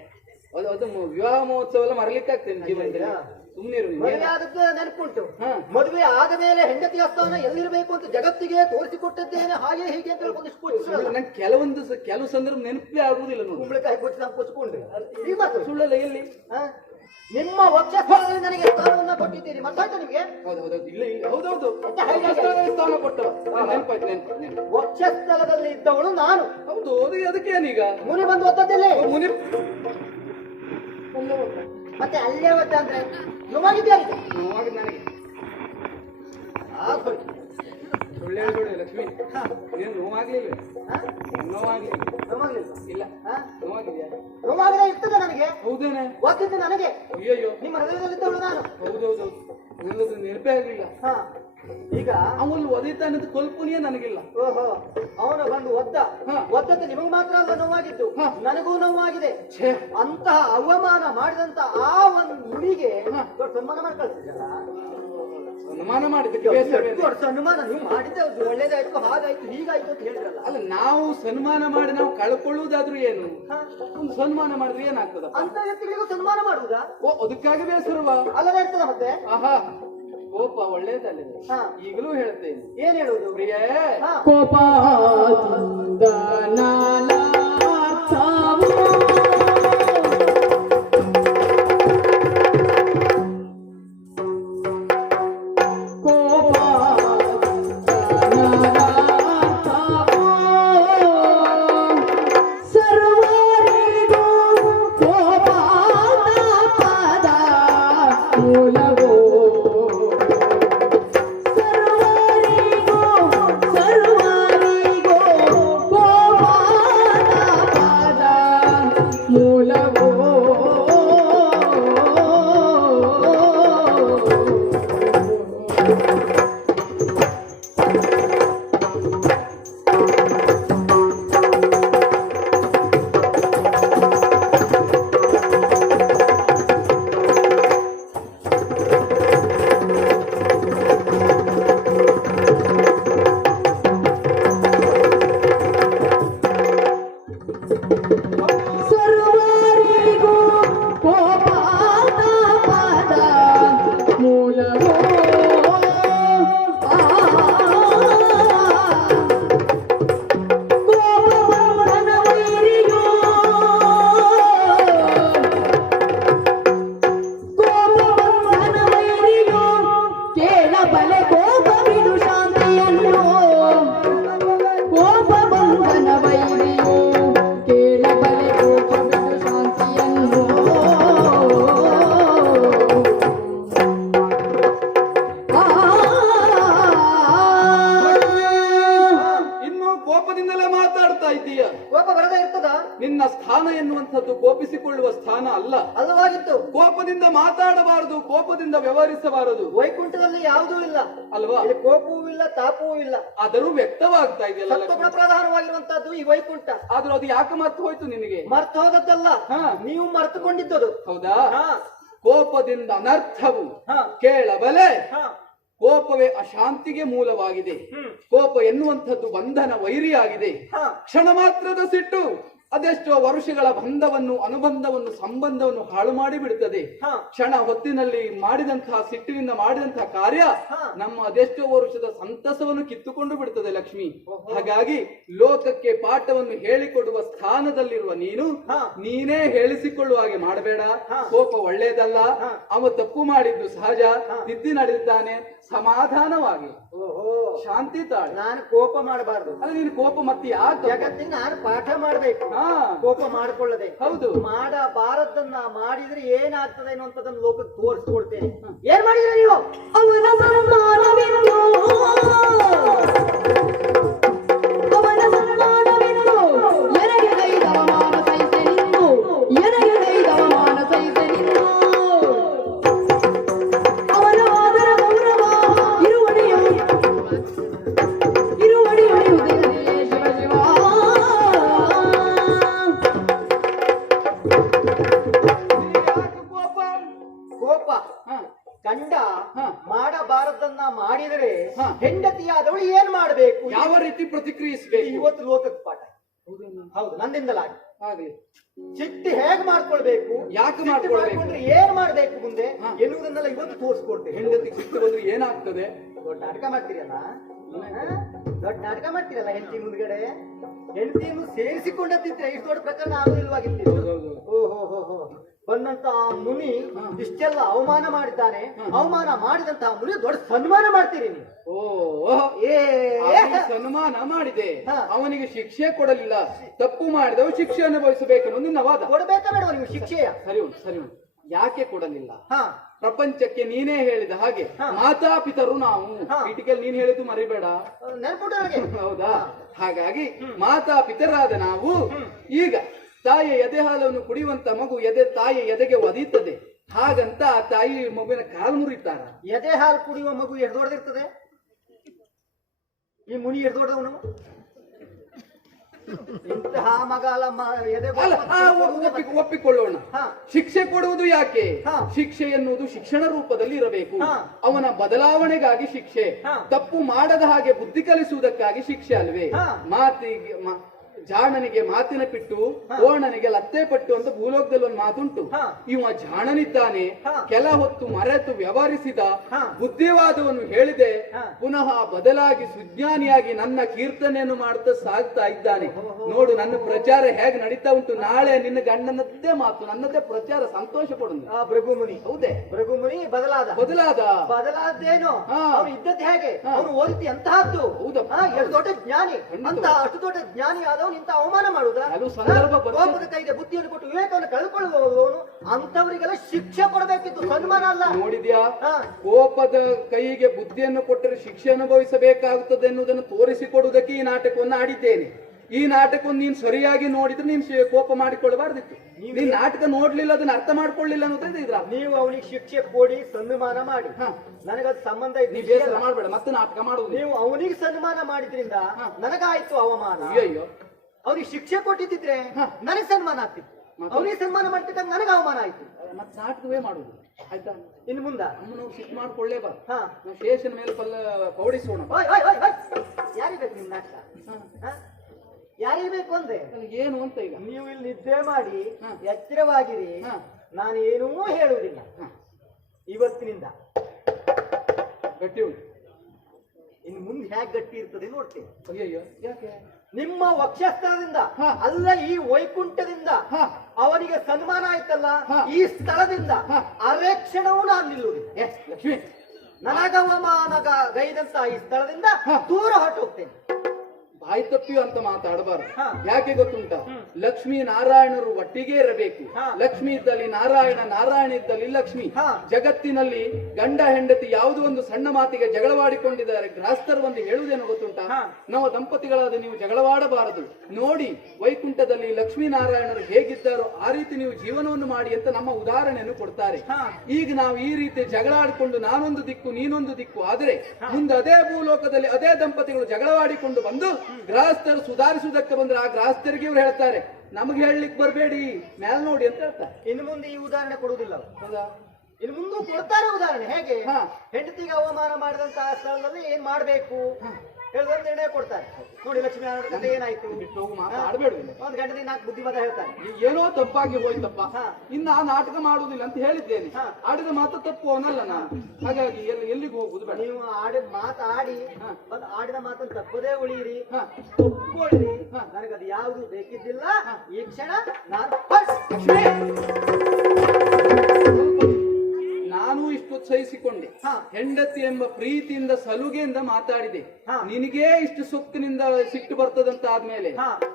ಅದು ಅದು ವಿವಾಹ ಮಹೋತ್ಸವ ಎಲ್ಲ ಮರಲಿಕ್ಕಾಗ್ತೇನೆ ಜೀವನದಲ್ಲಿ. ಸುಮ್ನಿರು ನೀನು. ಮದುವೆ ಆದದ್ದು ನೆನಪುಂಟು. ಹಾ. ಮದುವೆ ಆದ ಮೇಲೆ ಹೆಂಡತಿ ಸ್ಥಾನ ಎಲ್ಲಿರ್ಬೇಕು ಅಂತ ಜಗತ್ತಿಗೆ ತೋರಿಸಿಕೊಟ್ಟಿದ್ದೇನೆ, ಹಾಗೆ ಹೀಗೆ ಅಂತ ಹೇಳ್ಕೊಂಡು ನಂಗೆ ಕೆಲವು ಸಂದರ್ಭ ನೆನಪೇ ಆಗುದಿಲ್ಲ ನೋಡಿ. ಕುಂಬಳಕಾಯಿ ಕೊಚ್ಚಿ ನಾವು ಕೊಚ್ಕೊಂಡ್ರೆ ಈಗ ಮಾತ್ರ ಸುಳ್ಳಲ್ಲ ಎಲ್ಲಿ? ಹಾ? ನಿಮ್ಮ ವಕ್ಷಸ್ಥಳದಲ್ಲಿ ನನಗೆ ಸ್ಥಾನವನ್ನ ಕೊಟ್ಟಿದ್ದೀರಿ, ಮತ್ತಾಯ್ತಾ ನಿಮಗೆ? ಹೌದೌದು, ಇಲ್ಲ ಇಲ್ಲ, ಹೌದೌದು, ಸ್ಥಾನ ಕೊಟ್ಟವ. ನೆನಪಾಯ್ತು ನೆನಪು. ವಕ್ಷಸ್ಥಳದಲ್ಲಿ ಇದ್ದವಳು ನಾನು. ಹೌದು, ಅದಕ್ಕೇನೀಗ? ಮುನಿ ಬಂದು ಒದ್ದದ್ದಿಲ್ಲ ಮುನಿ ಮತ್ತೆ ಅಲ್ಲೇ ಒದ್ದ ಅಂದ್ರೆ ನೋವಾಗಿದ್ಯಾರಿ ನೋವಾಗಿ ನನಗೆ ಸುಳ್ಳು ಹೇಳ್ಬೇಡಿ ಲಕ್ಷ್ಮಿ. ನೀನು ನೋವಾಗ್ಲಿಲ್ಲ? ನೋವಾಗ್ಲಿಲ್ಲ? ನೋವಾಗ್ಲಿಲ್ಲ? ಇಲ್ಲ. ನೋವಾಗಿದ್ಯಾ? ನೋವಾಗದೆ ಇರ್ತದೆ ನನಗೆ. ಹೌದೇನೆ? ಗೊತ್ತಿದ್ದು ನನಗೆ. ಅಯ್ಯಯ್ಯೋ, ನಿಮ್ಮ ಹೃದಯದಲ್ಲಿದ್ದವಳು ನಾನು. ಹೌದೌದು, ನನಗದು ನೆನಪೇ ಆಗ್ಲಿಲ್ಲ. ಹಾ, ಈಗ ಅವನು ಒದಿತಾನಂತ ಕಲ್ಪನೆಯೇ ನನಗಿಲ್ಲ. ಓಹೋ, ಅವನು ಬಂದು ಒದ್ದ. ಒದ್ದಕ್ಕೆ ನಿಮಗೆ ಮಾತ್ರ ಅಲ್ಲ ನೋವಾಗಿದ್ದು, ನನಗೂ ನೋವಾಗಿದೆ. ಛೇ, ಅಂತಹ ಅವಮಾನ ಮಾಡಿದಂತ ಆ ಒಂದು ನುಡಿಗೆ ದೊಡ್ಡ ಸನ್ಮಾನ ಮಾಡಿ ಕಳ್ಸಿದ್ರಲ್ಲ. ಅನುಮಾನ ಮಾಡಿದ್ದಕ್ಕೆ ಬೇಸರ ಬೇರೆ. ದೊಡ್ಡ ಸನ್ಮಾನ ನೀವು ಮಾಡಿದ್ದೆ, ಅದು ಒಳ್ಳೇದಾಯ್ತು, ಹಾಗಾಯ್ತು, ಹೀಗಾಯ್ತು ಅಂತ ಹೇಳಿದ್ರಲ್ಲ. ಅಲ್ಲ, ನಾವು ಸನ್ಮಾನ ಮಾಡಿ ನಾವು ಕಳ್ಕೊಳ್ಳುವುದಾದ್ರೂ ಏನು? ಒಂದು ಸನ್ಮಾನ ಮಾಡಿದ್ರೆ ಏನಾಗ್ತದ? ಅಂತ ವ್ಯಕ್ತಿಗಳಿಗೂ ಸನ್ಮಾನ ಮಾಡುವುದಾ? ಓ, ಅದಕ್ಕಾಗಿ ಬೇಸರವಾ? ಅಲ್ಲದೇ ಇರ್ತದ ಮತ್ತೆ. ಆಹಾ, ಕೋಪ ಒಳ್ಳೇದಲ್ಲಿದೆ. ಹಾ. ಈಗಲೂ ಹೇಳ್ತೇನೆ, ಏನ್ ಹೇಳುವುದು? ಪ್ರಿಯೇ, ಹಾ. ಕೋಪದಿಂದ ನಾಲಾರ್ಥವು ಸರ್ವರಿಗೂ ಕೋಪಾದ ಪದ ಮೂಲವೋ. ಸರ್ವರಿಗೂ ಕೋಪಾದ ಪದ ಮೂಲವೋ. ಸರ್ವರಿಗೂ ಕೋಪಾದ ಪದ ಮೂಲವೋ. ಕೋಪಬಂಧನ ವೈರಿಯೋ, ಕೋಪಬಂಧನ ವೈರಿಯೋ, ಕೇಳಬಲೆ ಕೋಪ ಬಿಡು ಶಾಂತಿಯನ್ನು. ಕೋಪಬಂಧನ ವೈರಿಯೋ, ಕೇಳಬಲೆ ಕೋಪ ಬಿಡು ಶಾಂತಿಯನ್ನು. ಇನ್ನು ಕೋಪದಿಂದಲೇ ಮಾತಾಡ್ತಾ ಇದ್ದೀಯ. ಕೋಪ ಬರದೇ ಇರ್ತದ? ನಿನ್ನ ಸ್ಥಾನ ಎನ್ನುವಂಥದ್ದು ಕೋಪಿಸಿಕೊಳ್ಳುವ ಸ್ಥಾನ ಅಲ್ಲ. ಅಲ್ಲವಾಗಿತ್ತು. ಕೋಪದಿಂದ ಮಾತಾಡಬಾರದು, ಕೋಪದಿಂದ ವ್ಯವಹರಿಸಬಾರದು, ವೈಕುಂಠದಲ್ಲಿ ಯಾವುದೂ ಇಲ್ಲ ಅಲ್ವಾ? ಇಲ್ಲಿ ಕೋಪವೂ ಇಲ್ಲ, ತಾಪವೂ ಇಲ್ಲ. ಆದರೂ ವ್ಯಕ್ತವಾಗ್ತಾ ಇದೆಯಲ್ಲ ಸತ್ವಗುಣ ಲಕ್ಷ್ಮಿ. ಪ್ರಧಾನವಾಗಿರುವಂತಹದ್ದು ಈ ವೈಕುಂಠ. ಆದ್ರೂ ಅದು ಯಾಕೆ ಮರ್ತು ಹೋಯ್ತು ನಿನಗೆ? ಮರ್ತು ಹೋದದ್ದಲ್ಲ, ಹಾ. ನೀವು ಮರ್ತುಕೊಂಡಿದ್ದದು. ಹೌದಾ? ಹಾ. ಕೋಪದಿಂದ ಅನರ್ಥವು ಹಾ. ಕೇಳಬಲೆ. ಹಾ. ಕೋಪವೇ ಅಶಾಂತಿಗೆ ಮೂಲವಾಗಿದೆ. ಕೋಪ ಎನ್ನುವಂಥದ್ದು ಬಂಧನ ವೈರಿಯಾಗಿದೆ. ಹಾ. ಕ್ಷಣ ಮಾತ್ರದ ಸಿಟ್ಟು ಅದೆಷ್ಟೋ ವರ್ಷಗಳ ಬಂಧವನ್ನು, ಅನುಬಂಧವನ್ನು, ಸಂಬಂಧವನ್ನು ಹಾಳು ಮಾಡಿ ಬಿಡುತ್ತದೆ. ಹಾ. ಕ್ಷಣ ಹೊತ್ತಿನಲ್ಲಿ ಮಾಡಿದಂತಹ ಸಿಟ್ಟಿನಿಂದ ಮಾಡಿದಂತಹ ಕಾರ್ಯ ಹಾ. ನಮ್ಮ ಅದೆಷ್ಟೋ ವರ್ಷದ ಸಂತಸವನ್ನು ಕಿತ್ತುಕೊಂಡು ಬಿಡುತ್ತದೆ ಲಕ್ಷ್ಮಿ. ಹಾಗಾಗಿ ಲೋಕಕ್ಕೆ ಪಾಠವನ್ನು ಹೇಳಿಕೊಡುವ ಸ್ಥಾನದಲ್ಲಿರುವ ನೀನು ಹಾ. ನೀನೇ ಹೇಳಿಸಿಕೊಳ್ಳುವ ಹಾಗೆ ಮಾಡಬೇಡ. ಹಾ. ಕೋಪ ಒಳ್ಳೇದಲ್ಲ. ಹಾ. ಅವ ತಪ್ಪು ಮಾಡಿದ್ದು ಸಹಜ. ಹಾ. ತಿದ್ದಿ ನಡೆದಿದ್ದಾನೆ. ಸಮಾಧಾನವಾಗಿ ಓಹೋ, ಶಾಂತಿ ತಾಳೆ. ನಾನು ಕೋಪ ಮಾಡಬಾರ್ದು. ಅಲ್ಲ, ನೀನು ಕೋಪ ಮತ್ತೆ ಯಾಕೆ? ಜಗತ್ತಿನ ನಾನು ಪಾಠ ಮಾಡ್ಬೇಕು. ಹಾ, ಕೋಪ ಮಾಡಿಕೊಳ್ಳದೆ. ಹೌದು. ಮಾಡಬಾರದನ್ನ ಮಾಡಿದ್ರೆ ಏನಾಗ್ತದೆ ಅನ್ನುವಂಥದ್ದನ್ನು ಲೋಕಕ್ಕೆ ತೋರಿಸ್ಕೊಡ್ತೇನೆ. ಏನ್ ಮಾಡಿದ್ರೆ ನೀವು? ಅವನ ಸನ್ಮಾನವಿನ್ನು, ಅವನ ಸನ್ಮಾನವಿನ್ನು, ಎನಗೆಗೈದವ ಮಾನ ಸಹಿಸೆ ನಿಂದು, ಎನಗೆಗೈದವ ಮಾನ ಸಹಿಸೆ ನಿಂದು. ಅವನ ಆದರ ಗೌರವ ಇರುವನೆಯ ಯಾಕೆ ಕೋಪ? ಕೋಪ ಹ, ಗಂಡ ಹ. ಮಾಡಬಾರದನ್ನ ಮಾಡಿದರೆ ಹ. ಹೆಂಡತಿಯಾದವಳು ಏನ್ ಮಾಡ್ಬೇಕು? ಯಾವ ರೀತಿ ಪ್ರತಿಕ್ರಿಯಿಸಬೇಕು? ಇವತ್ತು ಲೋಕಕ್ಕೆ ಪಾಠ. ಹೌದು, ನಂದಿಂದಲಾಗಿ ಹಾಗೆ ಸಿಟ್ಟು ಹೇಗ್ ಮಾಡ್ಕೊಳ್ಬೇಕು, ಯಾಕೆ ಸಿಟ್ಟು ಮಾಡ್ಕೊಳ್ಬೇಕು? ಮಾಡ್ಕೊಂಡ್ರೆ ಏನ್ ಮಾಡ್ಬೇಕು ಮುಂದೆ ಹ. ಎನ್ನುವುದನ್ನೆಲ್ಲ ಇವತ್ತು ತೋರಿಸ್ಕೊಡ್ತೇನೆ. ಹೆಂಡತಿಗೆ ಸಿಟ್ಟು ಬಂದ್ರೆ ಏನಾಗ್ತದೆ? ದೊಡ್ಡ ನಾಟಕ ಮಾಡ್ತೀರಲ್ಲ, ದೊಡ್ಡ ನಾಟಕ ಮಾಡ್ತೀರಲ್ಲ ಹೆಂಡತಿ ಮುಂದ್ಗಡೆ. ಹೆಂಡತಿಯನ್ನು ಸೇರಿಸಿಕೊಂಡದ್ದಿದ್ರೆ ಇಷ್ಟು ದೊಡ್ಡ ಪ್ರಕರಣ ಆಗುದಿಲ್ವಾಗಿತ್ತು. ಓಹೋ ಬಂದಂತ ಮುನಿ ಇಷ್ಟೆಲ್ಲ ಅವಮಾನ ಮಾಡಿದ್ದಾನೆ. ಅವಮಾನ ಮಾಡಿದಂತಹ ಮುನಿ ದೊಡ್ಡ ಸನ್ಮಾನ ಮಾಡ್ತೀರಿ ನೀವು. ಓ ಏ ಸನ್ಮಾನ ಮಾಡಿದೆ, ಹ. ಅವನಿಗೆ ಶಿಕ್ಷೆ ಕೊಡಲಿಲ್ಲ, ತಪ್ಪು ಮಾಡಿದವ ಶಿಕ್ಷೆ ಅನುಭವಿಸಬೇಕು ಅನ್ನೋದು ನಿನ್ನ ವಾದ. ಕೊಡ್ಬೇಕಾ ಬೇಡ ನೀವು ಶಿಕ್ಷೆಯ? ಸರಿ ಉಂಟು, ಸರಿ ಉಂಟು. ಯಾಕೆ ಕೊಡಲಿಲ್ಲ? ಹಾ ಪ್ರಪಂಚಕ್ಕೆ ನೀನೇ ಹೇಳಿದ ಹಾಗೆ ಹ. ಮಾತಾಪಿತರು ನಾವು. ಹ. ಇಟಿಕೆಲ್ ನೀನ್ ಹೇಳಿದ್ದು ಮರಿಬೇಡ. ನೆನಪುಂಟು ನನಗೆ. ಹೌದಾ? ಹಾಗಾಗಿ ಮಾತಾಪಿತರಾದ ನಾವು ಈಗ ತಾಯಿಯ ಎದೆ ಹಾಲನ್ನು ಕುಡಿಯುವಂತ ಮಗು ತಾಯಿಯ ಎದೆಗೆ ಒದೀತದೆ. ಹಾಗಂತ ಆ ತಾಯಿ ಮಗುವಿನ ಕಾಲು ಮುರಿತಾರ? ಎದೆ ಹಾಲು ಕುಡಿಯುವ ಮಗು ಎಷ್ಟು ದೊಡ್ಡದಿರ್ತದೆ? ಈ ಮುನಿ ಎಷ್ಟು ದೊಡ್ಡವನು? ಇಂತಹ ಮಗ ಅಲ್ಲ ಎದೆ ಅಲ್ಲ, ಒಪ್ಪಿಕೊಳ್ಳೋಣ. ಹಾ. ಶಿಕ್ಷೆ ಕೊಡುವುದು ಯಾಕೆ? ಹಾ. ಶಿಕ್ಷೆ ಎನ್ನುವುದು ಶಿಕ್ಷಣ ರೂಪದಲ್ಲಿ ಇರಬೇಕು. ಹಾ. ಅವನ ಬದಲಾವಣೆಗಾಗಿ ಶಿಕ್ಷೆ, ಹಾ. ತಪ್ಪು ಮಾಡದ ಹಾಗೆ ಬುದ್ಧಿ ಕಲಿಸುವುದಕ್ಕಾಗಿ ಶಿಕ್ಷೆ ಅಲ್ವೇ? ಹಾ. ಜಾಣನಿಗೆ ಮಾತಿನ ಪಿಟ್ಟು, ಓಣನಿಗೆ ಲತ್ತೆ ಪಟ್ಟು ಅಂತ ಭೂಲೋಕದಲ್ಲಿ ಒಂದು ಮಾತುಂಟು. ಹಾ. ಇವ ಜಾಣನಿದ್ದಾನೆ, ಹಾ. ಕೆಲ ಹೊತ್ತು ಮರೆತು ವ್ಯವಹರಿಸಿದ, ಹಾ. ಬುದ್ಧಿವಾದವನ್ನು ಹೇಳಿದೆ, ಹಾ. ಪುನಃ ಬದಲಾಗಿ ಸುಜ್ಞಾನಿಯಾಗಿ ನನ್ನ ಕೀರ್ತನೆಯನ್ನು ಮಾಡುತ್ತಾ ಸಾಗ್ತಾ ಇದ್ದಾನೆ. ನೋಡು ನನ್ನ ಪ್ರಚಾರ ಹೇಗೆ ನಡೀತಾ ಉಂಟು. ನಾಳೆ ನಿನ್ನ ಗಂಡನದ್ದೇ ಮಾತು, ನನ್ನದೇ ಪ್ರಚಾರ. ಸಂತೋಷ ಪಡು. ಆ ಭೃಗುಮುನಿ. ಹೌದೇ? ಭೃಗುಮುನಿ ಬದಲಾದ. ಬದಲಾದೇನು? ಹಾ. ಅವ್ನು ಇದ್ದದ್ದು ಹೇಗೆ? ಹಾ. ಅವನು ಓದಿದ್ದು ಎಂತಹದ್ದು? ಹೌದಪ್ಪ. ಎಷ್ಟು ದೊಡ್ಡ ಜ್ಞಾನಿ ಖಂಡಿತ. ಅಂತ, ಅಷ್ಟು ದೊಡ್ಡ ಜ್ಞಾನಿ ಆದವನು ಇಂತ ಅವಮಾನ ಮಾಡುವುದಾ? ಕೆಲವು ಸಂದರ್ಭ ಬರ್ತದೆ. ಕೋಪದ ಕೈಗೆ ಬುದ್ಧಿಯನ್ನು ಕೊಟ್ಟು ವಿವೇಕವನ್ನು ಕಳೆದುಕೊಳ್ಳುವವನು ಅಂತವರಿಗೆಲ್ಲ ಶಿಕ್ಷೆ ಕೊಡಬೇಕಿತ್ತು, ಸನ್ಮಾನ ಅಲ್ಲ. ನೋಡಿದ್ಯಾ? ಹಾ. ಕೋಪದ ಕೈಗೆ ಬುದ್ಧಿಯನ್ನು ಕೊಟ್ಟರೆ ಶಿಕ್ಷೆ ಅನುಭವಿಸಬೇಕಾಗುತ್ತದೆ ಎನ್ನುವುದನ್ನು ತೋರಿಸಿಕೊಡುವುದಕ್ಕೆ ಈ ನಾಟಕವನ್ನು ಆಡಿದ್ದೇನೆ. ಈ ನಾಟಕವನ್ನು ನೀನು ಸರಿಯಾಗಿ ನೋಡಿದ್ರೆ ನೀನು ಕೋಪ ಮಾಡಿಕೊಳ್ಳಬಾರ್ದಿತ್ತು. ನೀನ್ ನಾಟಕ ನೋಡ್ಲಿಲ್ಲ, ಅದನ್ನ ಅರ್ಥ ಮಾಡ್ಕೊಳ್ಳಿಲ್ಲ ಅನ್ನೋದು ಇದ್ರ. ನೀವು ಅವನಿಗೆ ಶಿಕ್ಷೆ ಕೊಡಿ, ಸನ್ಮಾನ ಮಾಡಿ. ನನಗದು ಸಂಬಂಧ ನೀ ಬೇಸರ ಮಾಡ್ಬೇಡ, ಮತ್ತೆ ನಾಟಕ ಮಾಡುವುದು. ನೀವು ಅವನಿಗೆ ಸನ್ಮಾನ ಮಾಡಿದ್ರಿಂದ ನನಗಾಯ್ತು ಅವಮಾನ. ಅಯ್ಯೋ, ಅವ್ರಿಗೆ ಶಿಕ್ಷೆ ಕೊಟ್ಟಿದ್ದಿದ್ರೆ ನನಗೆ ಸನ್ಮಾನ ಆಗ್ತಿತ್ತು. ಅವನಿಗೆ ಸನ್ಮಾನ ಮಾಡ್ತಿದ್ದಾಗ ನನಗೆ ಅವಮಾನ ಆಯ್ತು. ಮತ್ತೆ ನಾಟಕವೇ ಮಾಡುದು, ಆಯ್ತಾ? ಇನ್ನು ಮುಂದ ನಮ್ಮನ್ನು ಸಿಟ್ಟು ಮಾಡ್ಕೊಳ್ಳೇಬಾರ್ದು. ಹಾ. ನಾವು ಶೇಷನ ಮೇಲೆ ಪೌಡಿಸೋಣ. ಯಾರಿಗೆ ಬೇಕು ನಿಮ್ ನಾಟಕ? ಯಾರಿಗೆ ಬೇಕು ಅಂದ್ರೆ ಏನು ಅಂತ ಈಗ ನೀವು ಇಲ್ಲಿ ನಿದ್ದೆ ಮಾಡಿ ಎಚ್ಚರವಾಗಿರಿ. ನಾನು ಏನೂ ಹೇಳುವುದಿಲ್ಲ ಇವತ್ತಿನಿಂದ. ಗಟ್ಟಿ ಉಂಟು. ಇನ್ನು ಮುಂದೆ ಹೇಗೆ ಗಟ್ಟಿ ಇರ್ತದೆ ನೋಡ್ತೇನೆ. ಅಯ್ಯಯ್ಯೋ, ಯಾಕೆ? ನಿಮ್ಮ ವಕ್ಷಸ್ಥಳದಿಂದ ಅಲ್ಲ, ಈ ವೈಕುಂಠದಿಂದ ಅವನಿಗೆ ಸನ್ಮಾನ ಆಯ್ತಲ್ಲ, ಈ ಸ್ಥಳದಿಂದ ಅರೆ ಕ್ಷಣವೂ ನಾನು ನಿಲ್ಲುವುದಿಲ್ಲ. ಲಕ್ಷ್ಮಿ, ನನಗವಮಾನ ಗೈದಂತ ಈ ಸ್ಥಳದಿಂದ ದೂರ ಹೊರಟೋಗ್ತೇನೆ. ಬಾಯಿ ತಪ್ಪಿಯು ಅಂತ ಮಾತಾಡಬಾರದು. ಯಾಕೆ ಗೊತ್ತುಂಟ? ಲಕ್ಷ್ಮೀ ನಾರಾಯಣರು ಒಟ್ಟಿಗೆ ಇರಬೇಕು. ಲಕ್ಷ್ಮಿ ಇದ್ದಲ್ಲಿ ನಾರಾಯಣ, ನಾರಾಯಣ ಇದ್ದಲ್ಲಿ ಲಕ್ಷ್ಮಿ. ಜಗತ್ತಿನಲ್ಲಿ ಗಂಡ ಹೆಂಡತಿ ಯಾವುದೋ ಒಂದು ಸಣ್ಣ ಮಾತಿಗೆ ಜಗಳವಾಡಿಕೊಂಡಿದ್ದಾರೆ. ಗೃಹಸ್ಥರು ಒಂದು ಹೇಳುವುದೇನೋ ಗೊತ್ತುಂಟ? ನಾವು ದಂಪತಿಗಳಾದ ನೀವು ಜಗಳವಾಡಬಾರದು. ನೋಡಿ ವೈಕುಂಠದಲ್ಲಿ ಲಕ್ಷ್ಮೀ ನಾರಾಯಣರು ಹೇಗಿದ್ದಾರೋ ಆ ರೀತಿ ನೀವು ಜೀವನವನ್ನು ಮಾಡಿ ಅಂತ ನಮ್ಮ ಉದಾಹರಣೆಯನ್ನು ಕೊಡ್ತಾರೆ. ಈಗ ನಾವು ಈ ರೀತಿ ಜಗಳಾಡಿಕೊಂಡು ನಾನೊಂದು ದಿಕ್ಕು ನೀನೊಂದು ದಿಕ್ಕು ಆದ್ರೆ ಮುಂದೆ ಅದೇ ಭೂಲೋಕದಲ್ಲಿ ಅದೇ ದಂಪತಿಗಳು ಜಗಳವಾಡಿಕೊಂಡು ಬಂದು ಗೃಹಸ್ಥರು ಸುಧಾರಿಸುವುದಕ್ಕೆ ಬಂದ್ರೆ ಆ ಗೃಹಸ್ಥರಿಗೆ ಇವ್ರು ಹೇಳ್ತಾರೆ, ನಮಗೆ ಹೇಳಲಿಕ್ಕೆ ಬರಬೇಡಿ, ಮೇಲ್ ನೋಡಿ ಅಂತ ಹೇಳ್ತಾರೆ. ಇನ್ನು ಮುಂದೆ ಈ ಉದಾಹರಣೆ ಕೊಡುವುದಿಲ್ಲ. ಹೌದಾ? ಇನ್ನು ಮುಂದೆ ಕೊಡ್ತಾರೆ ಉದಾಹರಣೆ. ಹೇಗೆ? ಹೆಂಡತಿಗೆ ಅವಮಾನ ಮಾಡಿದಂತಹ ಸ್ಥಳದಲ್ಲಿ ಏನ್ ಮಾಡ್ಬೇಕು ಹೇಳಿದ್ರೆ ನಿರ್ಣಯ ಕೊಡ್ತಾರೆ. ನೋಡಿ ಲಕ್ಷ್ಮೀ ನಾರಾಯಣ ಕಥೆ ಏನಾಯ್ತು? ಬಿಟ್ಟು ಹೋಗು, ಮಾತಾಡಬೇಡ. ಒಂದ್ ಗಂಟೆ ನಾಲ್ಕು ಬುದ್ಧಿವಾದ ಹೇಳ್ತಾರೆ. ಏನೋ ತಪ್ಪಾಗಿ ಹೋಯ್ತಪ್ಪ, ಇನ್ನು ಆ ನಾಟಕ ಮಾಡುವುದಿಲ್ಲ ಅಂತ ಹೇಳಿದ್ದೇನೆ. ಆಡಿದ ಮಾತು ತಪ್ಪು ಅವನಲ್ಲ ನಾನು. ಹಾಗಾಗಿ ಎಲ್ಲಿಗೂ ಹೋಗುದು ಬೇಡ. ನೀವು ಆಡಿದ ಮಾತಾಡಿ ಆಡಿದ ಮಾತನ್ನು ತಪ್ಪದೇ ಉಳಿಯಿರಿ, ಒಪ್ಕೊಳ್ಳಿ. ನನಗದು ಯಾವುದು ಬೇಕಿದ್ದಿಲ್ಲ. ಈ ಕ್ಷಣ ನಾನು ಇಷ್ಟು ಸಹಿಸಿಕೊಂಡೆ. ಹೆಂಡತಿ ಎಂಬ ಪ್ರೀತಿಯಿಂದ ಸಲುಗೆಯಿಂದ ಮಾತಾಡಿದೆ. ನಿನಗೇ ಇಷ್ಟು ಸೊಕ್ಕಿನಿಂದ ಸಿಟ್ಟು ಬರ್ತದಂತ ಆದ್ಮೇಲೆ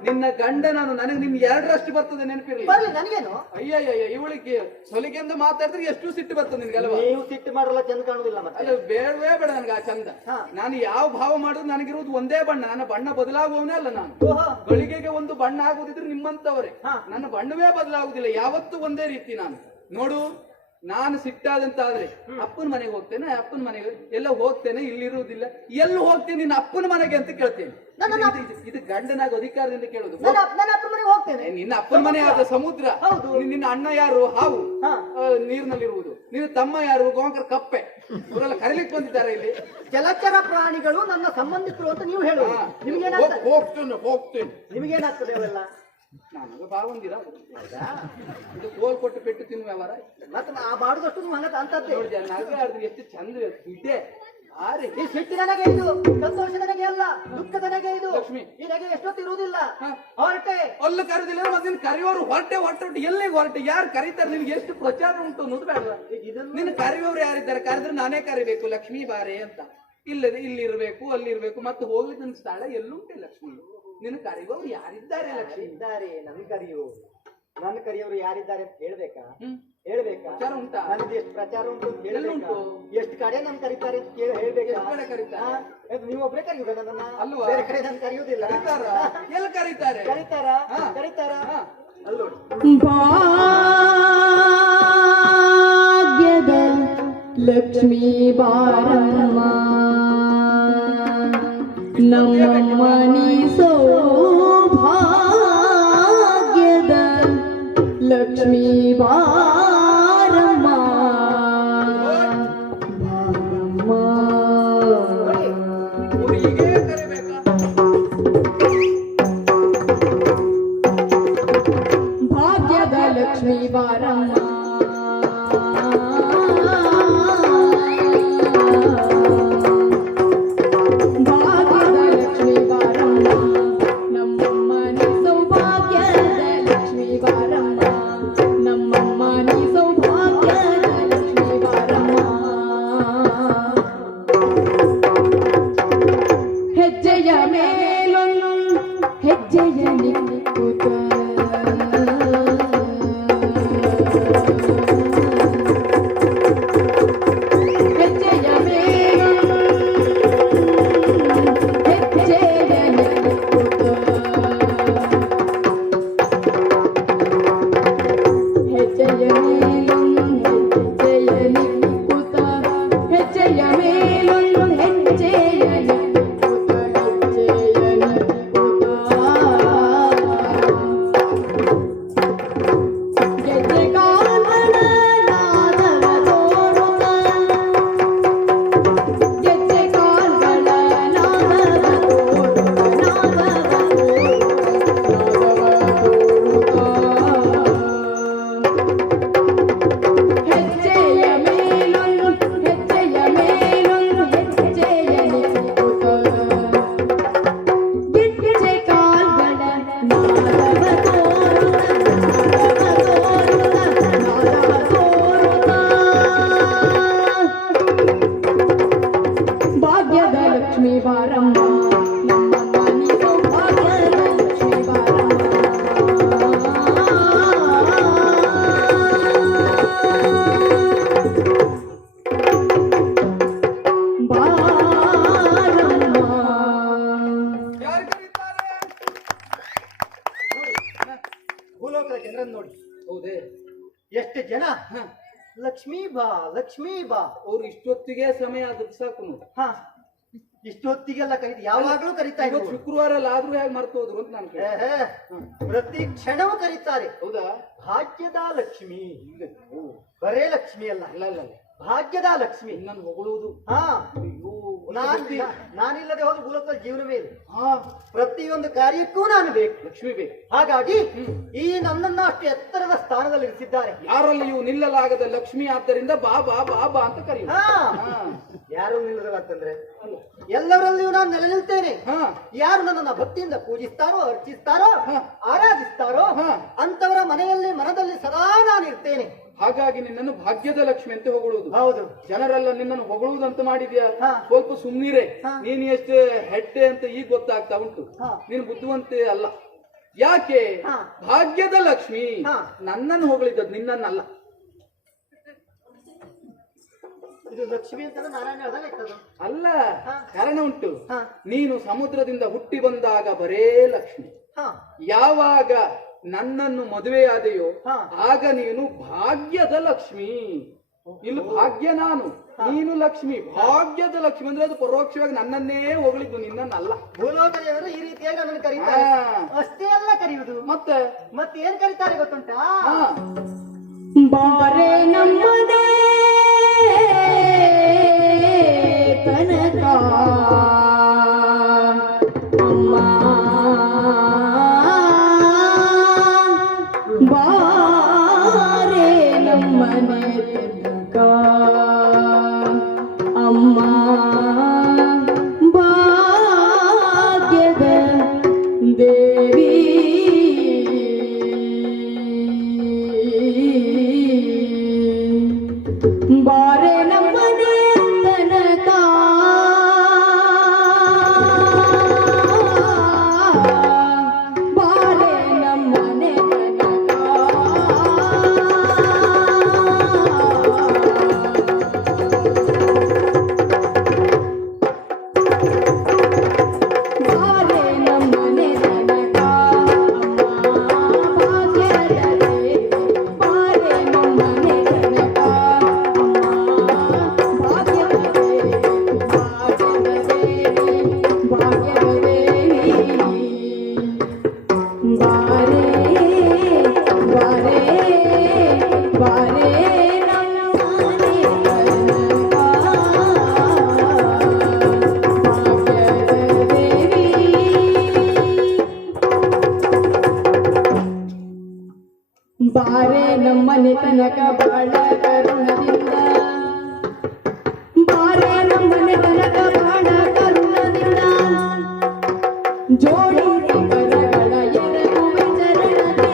ನಿನ್ನ ಗಂಡ ನನಗೆ ನಿನ್ ಎರಡರಷ್ಟು ಬರ್ತದೆ ನೆನಪಿರಲಿ. ನನಗೇನು ಅಯ್ಯಯ್ಯ, ಇವಳಿಗೆ ಸಲಿಗೆಯಿಂದ ಮಾತಾಡಿದ್ರೆ ಎಷ್ಟು ಸಿಟ್ಟು ಬರ್ತದೆ ನಿನ್ಗಲ್ವಾ? ನೀವು ಸಿಟ್ಟು ಮಾಡಲ್ಲ, ಚಂದ ಕಾಣುದಿಲ್ಲ. ಮತ್ತೆ ಅಲ್ಲ, ಬೇಡವೇ ಬೇಡ ನನಗೆ ಆ ಚಂದ. ನಾನು ಯಾವ ಭಾವ ಮಾಡಿದ್ರು ನನಗಿರುವುದು ಒಂದೇ ಬಣ್ಣ. ನನ್ನ ಬಣ್ಣ ಬದಲಾಗುವವನೇ ಅಲ್ಲ ನಾನು. ಗಳಿಗೆಗೆ ಒಂದು ಬಣ್ಣ ಆಗುದಿದ್ರೆ ನಿಮ್ಮಂತವರೇ. ನನ್ನ ಬಣ್ಣವೇ ಬದಲಾಗುದಿಲ್ಲ, ಯಾವತ್ತೂ ಒಂದೇ ರೀತಿ ನಾನು. ನೋಡು, ನಾನು ಸಿಟ್ಟಾದಂತಾದ್ರೆ ಅಪ್ಪನ ಮನೆಗೆ ಹೋಗ್ತೇನೆ, ಅಪ್ಪನ ಮನೆಗೆ ಎಲ್ಲ ಹೋಗ್ತೇನೆ, ಇಲ್ಲಿರುವುದಿಲ್ಲ, ಎಲ್ಲಿ ಹೋಗ್ತೇನೆ ನಿನ್ನ ಅಪ್ಪನ ಮನೆಗೆ ಅಂತ ಕೇಳ್ತೇನೆ. ಇದು ಗಂಡನಾಗ ಅಧಿಕಾರದಿಂದ ಕೇಳುದು. ನನ್ನ ಅಪ್ಪನ ಮನೆಗೆ ಹೋಗ್ತೇನೆ. ನಿನ್ನ ಅಪ್ಪನ ಮನೆ ಆದ ಸಮುದ್ರ, ಹೌದು. ನಿನ್ನ ಅಣ್ಣ ಯಾರು ಹಾವು ನೀರಿನಲ್ಲಿರುವುದು, ನಿನ್ನ ತಮ್ಮ ಯಾರು ಗೋಂಕರ್ ಕಪ್ಪೆ, ಇವರೆಲ್ಲ ಕರೀಲಿಕ್ಕೆ ಬಂದಿದ್ದಾರೆ ಇಲ್ಲಿ. ಜಲಚರ ಪ್ರಾಣಿಗಳು ನನ್ನ ಸಂಬಂಧಿಕರು ಅಂತ ನೀವು ಹೇಳುದು. ನಿಮ್ಗೇನಾಗ್ತದೆ? ಹೋಗ್ತೇನೆ. ನಿಮಗೇನಾಗ್ತದೆ ಅವೆಲ್ಲ? ನನಗೆ ಭಾವಂದಿರ ಇದು ಕೋಲ್ ಕೊಟ್ಟು ಪೆಟ್ಟು ತಿನ್ನುವ ವ್ಯವಹಾರ. ಮತ್ತೆ ಆ ಮಾಡುದಷ್ಟು ನೀವು ಹಂಗ ಅಂತದ್ದೇ ನೋಡಿ ನಗೆ ಆಡಿದ್ರೆ ಎಷ್ಟು ಚಂದ ಇದೆ. ಈ ಸಿಟ್ಟು ನನಗೆ ಇದು, ಸಂತೋಷ ನನಗೆ ಅಲ್ಲ, ದುಃಖ ನನಗೆ ಇದು. ಲಕ್ಷ್ಮಿ ಈ ನಗೆ ಎಷ್ಟೊತ್ತು ಇರುವುದಿಲ್ಲ. ಹೊರಟೆ ಅಲ್ಲ ಕರೆದಿಲ್ಲ, ಮತ್ತೆ ಕರೆಯುವವರು ಹೊರಟೆ ಎಲ್ಲಿಗೆ ಹೊರಟೆ, ಯಾರು ಕರೀತಾರೆ, ನಿನ್ಗೆ ಎಷ್ಟು ಪ್ರಚಾರ ಉಂಟು ಅನ್ನೋದು ಬೇಡ. ನಿನ್ನ ಕರೆಯುವವರು ಯಾರಿದ್ದಾರೆ, ಕರೆದ್ರೆ ನಾನೇ ಕರಿಬೇಕು ಲಕ್ಷ್ಮೀ ಬಾರೆ ಅಂತ. ಇಲ್ಲದೆ ಇಲ್ಲಿ ಇರ್ಬೇಕು, ಅಲ್ಲಿ ಇರ್ಬೇಕು, ಮತ್ತೆ ಹೋಗ್ಲಿಕ್ಕೆ ನನ್ನ ಸ್ಥಳ ಎಲ್ಲುಂಟೆ ಲಕ್ಷ್ಮಿ. ನಿನ್ನ ಕರೆಯುವವರು ಯಾರಿದ್ದಾರೆ ಲಕ್ಷ್ಮಿ? ಇದ್ದಾರೆ. ನನ್ನ ಕರೆಯುವವರು ಯಾರಿದ್ದಾರೆ ಅಂತ ಹೇಳ್ಬೇಕಾ? ಪ್ರಚಾರ ಉಂಟಾ? ನನ್ದು ಎಷ್ಟು ಪ್ರಚಾರ ಉಂಟು ಅಂತ ಹೇಳ್ಬೇಕಾ? ಎಷ್ಟು ಕಡೆ ನನ್ ಕರೀತಾರೆ ಅಂತ ಹೇಳ್ಬೇಕಾ? ಎಷ್ಟು ಕಡೆ ಕರೀತಾರೆ? ನೀವೊಬ್ರೇ ಕರೆಯುವುದ ನನ್ನ? ಅಲ್ವಾ? ಬೇರೆ ಕಡೆ ನನ್ ಕರೆಯುವುದಿಲ್ಲ. ಎಲ್ಲಿ ಕರೀತಾರೆ? ಕರೀತಾರ ಅಲ್ಲೋಡಿ. ಭಾಗ್ಯದ ಲಕ್ಷ್ಮೀ ಬಾರಮ್ಮ ನಮ್ಮ ನೀ ಸೌಭಾಗ್ಯದ ಲಕ್ಷ್ಮೀ ಬಾರಮ್ಮ ಬಾರಮ್ಮ. ಹೀಗೆ ಕರಿಬೇಕಾ? ಭಾಗ್ಯದ ಲಕ್ಷ್ಮೀ ಬಾರಮ್ಮ ಭೂಲೋಕದ ಜನರನ್ನು ನೋಡಿ. ಹೌದೇ? ಎಷ್ಟು ಜನ ಲಕ್ಷ್ಮೀ ಬಾ ಲಕ್ಷ್ಮೀ ಬಾ. ಅವ್ರು ಇಷ್ಟೊತ್ತಿಗೆ ಸಮಯ ಆದದ್ದು ಸಾಕು ನೋಡಿ. ಇಷ್ಟೊತ್ತಿಗೆಲ್ಲ ಕರೀತಿ, ಯಾವಾಗ್ಲೂ ಕರೀತಾ ಇದ್ರು. ಶುಕ್ರವಾರ ಎಲ್ಲ ಆದ್ರೂ ಹೇಗೆ ಮರ್ತು ಹೋದ್ರು ಅಂತ ನಾನು ಕೇಳಿದೆ. ಪ್ರತಿ ಕ್ಷಣವೂ ಕರೀತಾರೆ. ಹೌದಾ? ಭಾಗ್ಯದ ಲಕ್ಷ್ಮಿ. ಬರೇ ಲಕ್ಷ್ಮಿ ಅಲ್ಲ, ಅಲ್ಲ ಭಾಗ್ಯದ ಲಕ್ಷ್ಮಿ. ನನ್ನ ಹೊಗಳುವುದು. ನಾನಿಲ್ಲದೆ ಹೋದ್ರೆ ಭೂಲೋಕದ ಜೀವನವೇ ಇದೆ. ಪ್ರತಿಯೊಂದು ಕಾರ್ಯಕ್ಕೂ ನಾನು ಬೇಕು, ಲಕ್ಷ್ಮಿ ಬೇಕು. ಹಾಗಾಗಿ ಈ ನನ್ನನ್ನ ಅಷ್ಟು ಎತ್ತರದ ಸ್ಥಾನದಲ್ಲಿ ಇರಿಸಿದ್ದಾರೆ. ಯಾರಲ್ಲಿಯೂ ನಿಲ್ಲಲಾಗದ ಲಕ್ಷ್ಮಿ, ಆದ್ದರಿಂದ ಬಾ ಬಾ ಬಾ ಬಾ ಅಂತ ಕರೆಯುವ. ಯಾರು ನಿಲ್ಲದಲ್ಲ ಅಂತಂದ್ರೆ ಎಲ್ಲರಲ್ಲಿಯೂ ನಾನು ನೆಲೆ ನಿಲ್ತೇನೆ. ಯಾರು ನನ್ನನ್ನ ಭಕ್ತಿಯಿಂದ ಪೂಜಿಸ್ತಾರೋ, ಅರ್ಚಿಸ್ತಾರೋ, ಆರಾಧಿಸ್ತಾರೋ ಅಂತವರ ಮನೆಯಲ್ಲಿ ಮನದಲ್ಲಿ ಸದಾ ನಾನು ಇರ್ತೇನೆ. ಹಾಗಾಗಿ ನಿನ್ನನ್ನು ಭಾಗ್ಯದ ಲಕ್ಷ್ಮಿ ಅಂತ ಹೊಗಳುವುದು. ಹೌದು. ಜನರೆಲ್ಲ ನಿನ್ನನ್ನು ಹೊಗಳುವುದಂತ ಮಾಡಿದ್ಯಾ? ಸ್ವಲ್ಪ ಸುಮ್ಮನಿರೇ. ನೀನು ಎಷ್ಟು ಹೆಡ್ಡೆ ಅಂತ ಈಗ ಗೊತ್ತಾಗ್ತಾ ಉಂಟು. ನೀನು ಬುದ್ಧಿವಂತೆ ಅಲ್ಲ. ಯಾಕೆ? ಭಾಗ್ಯದ ಲಕ್ಷ್ಮಿ ನನ್ನನ್ನು ಹೊಗಳಿದ್ದದ್ದು, ನಿನ್ನನ್ನಲ್ಲ. ಇದು ಲಕ್ಷ್ಮಿ ಅಂತ ನಾರಾಯಣ ಹೇಳ್ದಾಗ ಅಲ್ಲ, ಕಾರಣ ಉಂಟು. ನೀನು ಸಮುದ್ರದಿಂದ ಹುಟ್ಟಿ ಬಂದಾಗ ಬರೇ ಲಕ್ಷ್ಮಿ. ಯಾವಾಗ ನನ್ನನ್ನು ಮದುವೆಯಾದೆಯೋ ಹಾ. ಆಗ ನೀನು ಭಾಗ್ಯದ ಲಕ್ಷ್ಮಿ. ಇಲ್ಲಿ ಭಾಗ್ಯ ನಾನು, ನೀನು ಲಕ್ಷ್ಮಿ. ಭಾಗ್ಯದ ಲಕ್ಷ್ಮಿ ಅಂದ್ರೆ ಅದು ಪರೋಕ್ಷವಾಗಿ ನನ್ನನ್ನೇ ಹೊಗಳಿದ್ದು, ನಿನ್ನನ್ನಲ್ಲ. ಭೂಲೋಕದೇವರು ಈ ರೀತಿಯಾಗಿ ನನ್ನನ್ನು ಕರೀತಾರೆ. ಹಾ. ಅಷ್ಟೇ ಅಲ್ಲ ಕರೆಯುವುದು, ಮತ್ತೆ ಏನ್ ಕರೀತಾರೆ ಗೊತ್ತುಂಟಾ? ಹಾ. ಬಾರೆ ನಮ್ಮನೆ ತನಕ ಅಮ್ಮ, ಬಾರೆ ನಮ್ಮನೆ ತನಕ ಅಮ್ಮ, ಭಾಗ್ಯದ ದೇವಿ. ಬಾರೆ ನಮ್ಮನೆ ತನಕ ಬಾರೆ ನಮ್ಮನೆ ತನಕ ಬಾರೆ ನಮ್ಮನೆ ತನಕ ಅಮ್ಮ, ಭಾಗ್ಯದ ದೇವಿ. ಬಾರೆ ನಮ್ಮನೆ ತನಕ ಬಾರೆ ನಮ್ಮನೆ ತನಕ ಬಾಳ ಕರುಣದಿಂದ, ಬಾರೆ ನಮ್ಮನೆ ತನಕ ಬಾಳ ಕರುಣದಿಂದ, ಜೋಡಿಸಿ ಕರಗಳ ಎರಗುವೆ ಚರಣಕ್ಕೆ,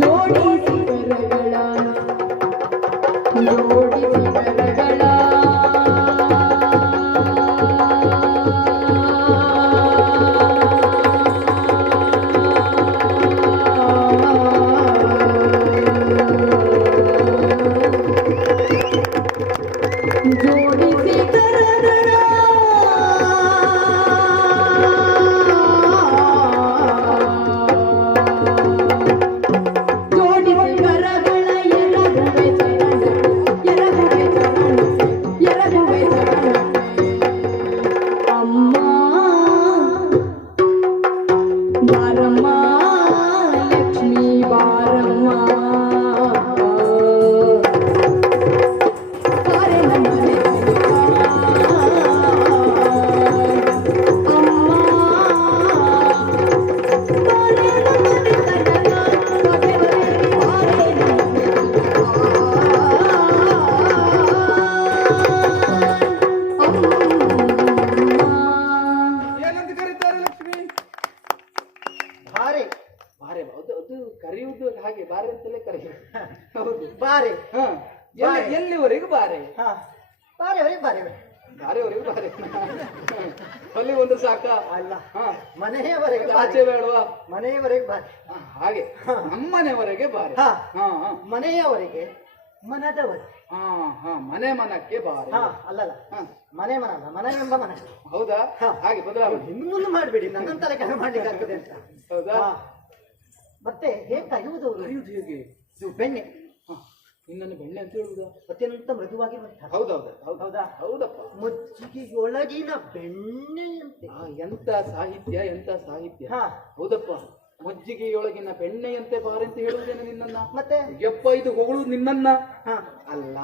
ಜೋಡಿಸಿ ಕರಗಳ, ಜೋಡಿಸಿ ಕರಗಳ. ಜೋಡಿಸಿ ಕರಗಳ, ಜೋಡಿಸಿ ಕರಗಳ, ಎರಗುವೆ ಚರಣ, ಎರಗುವೆ ಚರಣ, ಎರಗುವೆ ಚರಣ. ಅಮ್ಮ ಬಾರಮ್ಮ ಲಕ್ಷ್ಮೀ ಬಾರಮ್ಮ, ಬಾರೆ ನಮ್ಮನೆ ತನಕ ಅಮ್ಮ, ಬಾರೆ ನಮ್ಮನೆ ತನಕ ಬಾರೆ ನಮ್ಮನೆ ಏನಂತ ಕರೀತಾರೆ ಲಕ್ಷ್ಮಿ? ಬಾರೆ ಬಾರೆ. ಅದು ಕರೆಯುವುದು ಹಾಗೆ, ಬಾರೆ ಅಂತಲೇ ಕರೆಯುವುದು. ಹೌದು. ಬಾರೆ. ಹಾ. ಬಾರೆ. ಎಲ್ಲಿವರೆಗೂ ಬಾರೆ? ಹಾ, ಬಾರೆ ಹೊರಗೆ ಬಾರೆ ಹೊರಗೆ. ಬಾರೆವರೆಗೂ ಬಾರೆ. ಅಲ್ಲಿ ಒಂದು ಸಾಕ? ಅಲ್ಲ, ಹಾ. ಮನೆಯವರೆಗೆ ಆಚೆ ಬೇಡವಾ? ಮನೆಯವರೆಗೆ ಬಾರೆ. ಹಾಗೆ ನಮ್ಮನೆವರೆಗೆ ಬಾರೆ. ಹಾ. ಹಾ ಹಾ. ಮನೆಯವರೆಗೆ ಮನದವರೆಗೆ. ಹಾ ಹಾ. ಮನೆ ಮನಕ್ಕೆ ಬಾರೆ. ಹಾ, ಅಲ್ಲಲ್ಲ, ಹಾ. ಮನೆ ಮನ ಅಲ್ಲ, ಮನವೆಂಬ ಮನ. ಹೌದಾ? ಹಾ. ಹಾಗೆ ಬದಲಾವಣೆ. ಇನ್ನು ಮುಂದೆ ಮಾಡಬೇಡಿ, ನನ್ನಂತ ಕೆಲಸ ಮಾಡ್ಲಿಕ್ಕೆ ಆಗ್ತದೆ ಅಂತ. ಹೌದಾ? ಹಾ. ಮತ್ತೆ ಹೇಗೆ ಕರೆಯುವುದು ಅವರು? ಕರೆಯುವುದು ಹೇಗೆ? ಇದು ಬೆಣ್ಣೆ. ಹಾ. ನಿನ್ನನ್ನು ಬೆಣ್ಣೆ ಅಂತ ಹೇಳುವುದಾ? ಅತ್ಯಂತ ಮೃದುವಾಗಿ ಮಾಡ್ತಾರೆ. ಹೌದೌದು. ಹೌದಾ? ಹೌದಪ್ಪ. ಮಜ್ಜಿಗೆಯೊಳಗಿನ ಬೆಣ್ಣೆಯಂತೆ. ಎಂತ ಸಾಹಿತ್ಯ, ಎಂತ ಸಾಹಿತ್ಯ. ಹಾ. ಹೌದಪ್ಪ. ಮಜ್ಜಿಗೆಯೊಳಗಿನ ಬೆಣ್ಣೆಯಂತೆ ಬಾರೆ ಅಂತ ಹೇಳುವುದೇನು ನಿನ್ನನ್ನ? ಮತ್ತೆ ಯಪ್ಪ, ಇದು ಹೊಗಳುದು ನಿನ್ನನ್ನ ಹಾ, ಅಲ್ಲ,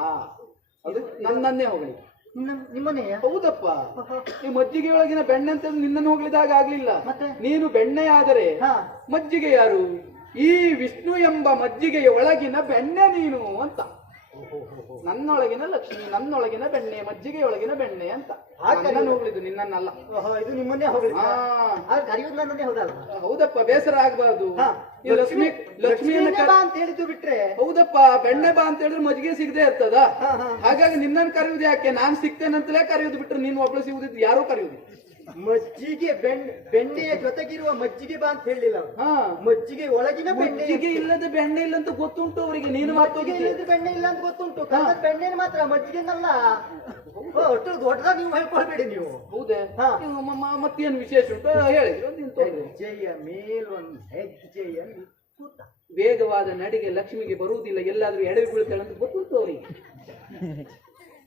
ಇದು ನನ್ನನ್ನೇ ಹೊಗಳಿ. ನಿಮ್ಮನೆಯ? ಹೌದಪ್ಪ. ಈ ಮಜ್ಜಿಗೆಯೊಳಗಿನ ಬೆಣ್ಣೆ ಅಂತ ನಿನ್ನನ್ನು ಹೋಗ್ಲಿದಾಗ ಆಗ್ಲಿಲ್ಲ. ಮತ್ತೆ? ನೀನು ಬೆಣ್ಣೆ ಆದರೆ ಹಾ. ಮಜ್ಜಿಗೆ ಯಾರು? ಈ ವಿಷ್ಣು ಎಂಬ ಮಜ್ಜಿಗೆಯ ಒಳಗಿನ ಬೆಣ್ಣೆ ನೀನು ಅಂತ. ನನ್ನೊಳಗಿನ ಲಕ್ಷ್ಮಿ, ನನ್ನೊಳಗಿನ ಬೆಣ್ಣೆ, ಮಜ್ಜಿಗೆಯೊಳಗಿನ ಬೆಣ್ಣೆ ಅಂತ. ನನ್ನನ್ನು ಹೋಗ್ಲಿದ್ದು, ನಿನ್ನನ್ನಲ್ಲ. ಇದು ನಿಮ್ಮನ್ನೇ ಹೋಗ್ಲಿ. ಹಾ. ಕರೆಯುವುದು ನನ್ನನ್ನೇ ಹೌದಲ್ಲ? ಹೌದಪ್ಪ, ಬೇಸರ ಆಗ್ಬಾರ್ದು. ಹಾ. ಈ ಲಕ್ಷ್ಮಿ ಲಕ್ಷ್ಮಿಯನ್ನ ಬಾ ಅಂತ ಹೇಳಿದ್ದು ಬಿಟ್ರೆ. ಹೌದಪ್ಪ, ಬೆಣ್ಣೆ ಬಾ ಅಂತ ಹೇಳಿದ್ರೆ ಮಜ್ಜಿಗೆ ಸಿಗದೆ ಇರ್ತದ. ಹಾಗಾಗಿ ನಿನ್ನನ್ನು ಕರೆಯುವುದು ಯಾಕೆ? ನಾನ್ ಸಿಗ್ತೇನಂತಲೇ ಕರೆಯುವುದು ಬಿಟ್ರೆ ನೀನು ಒಬ್ಳು ಸಿಗುದಿದ್ದು ಯಾರೂ ಕರೆಯುವುದು. ಮಜ್ಜಿಗೆ ಬೆಣ್ಣೆಯ ಜೊತೆಗಿರುವ ಮಜ್ಜಿಗೆ ಬಾ ಅಂತ ಹೇಳಿಲ್ಲ ಅವ್ರು. ಹಾ. ಮಜ್ಜಿಗೆ ಒಳಗಿನ ಬೆಣ್ಣೆ. ಮಜ್ಜಿಗೆ ಇಲ್ಲದ ಬೆಣ್ಣೆ ಇಲ್ಲ ಅಂತ ಗೊತ್ತುಂಟು ಅವರಿಗೆ. ನೀನು ಮಜ್ಜಿಗೆ ಇಲ್ಲದ ಬೆಣ್ಣೆ ಇಲ್ಲ ಅಂತ ಗೊತ್ತುಂಟು. ಕಲ್ಲದ ಬೆಣ್ಣೆ ಮಾತ್ರ, ಮಜ್ಜಿಗೆನಲ್ಲ. ಅಷ್ಟು ದೊಡ್ಡದಾಗಿ ನೀವು ಹೇಳ್ಕೊಳ್ಬೇಡಿ ನೀವು. ಹೌದೇ ಹಾ. ಮತ್ತೇನು ವಿಶೇಷ ಉಂಟು ಹೇಳಿ ಒಂದಿನ ತೊಂದ್ರೆ. ಹೆಜ್ಜೆಯ ಮೇಲೊಂದು ಹೆಜ್ಜೆಯಲ್ಲಿ ಕೂತ. ವೇಗವಾದ ನಡಿಗೆ ಲಕ್ಷ್ಮಿಗೆ ಬರುವುದಿಲ್ಲ, ಎಲ್ಲಾದ್ರೂ ಎಡವಿ ಬೀಳ್ತಾಳೆ ಅಂತ ಗೊತ್ತುಂಟು ಅವರಿಗೆ.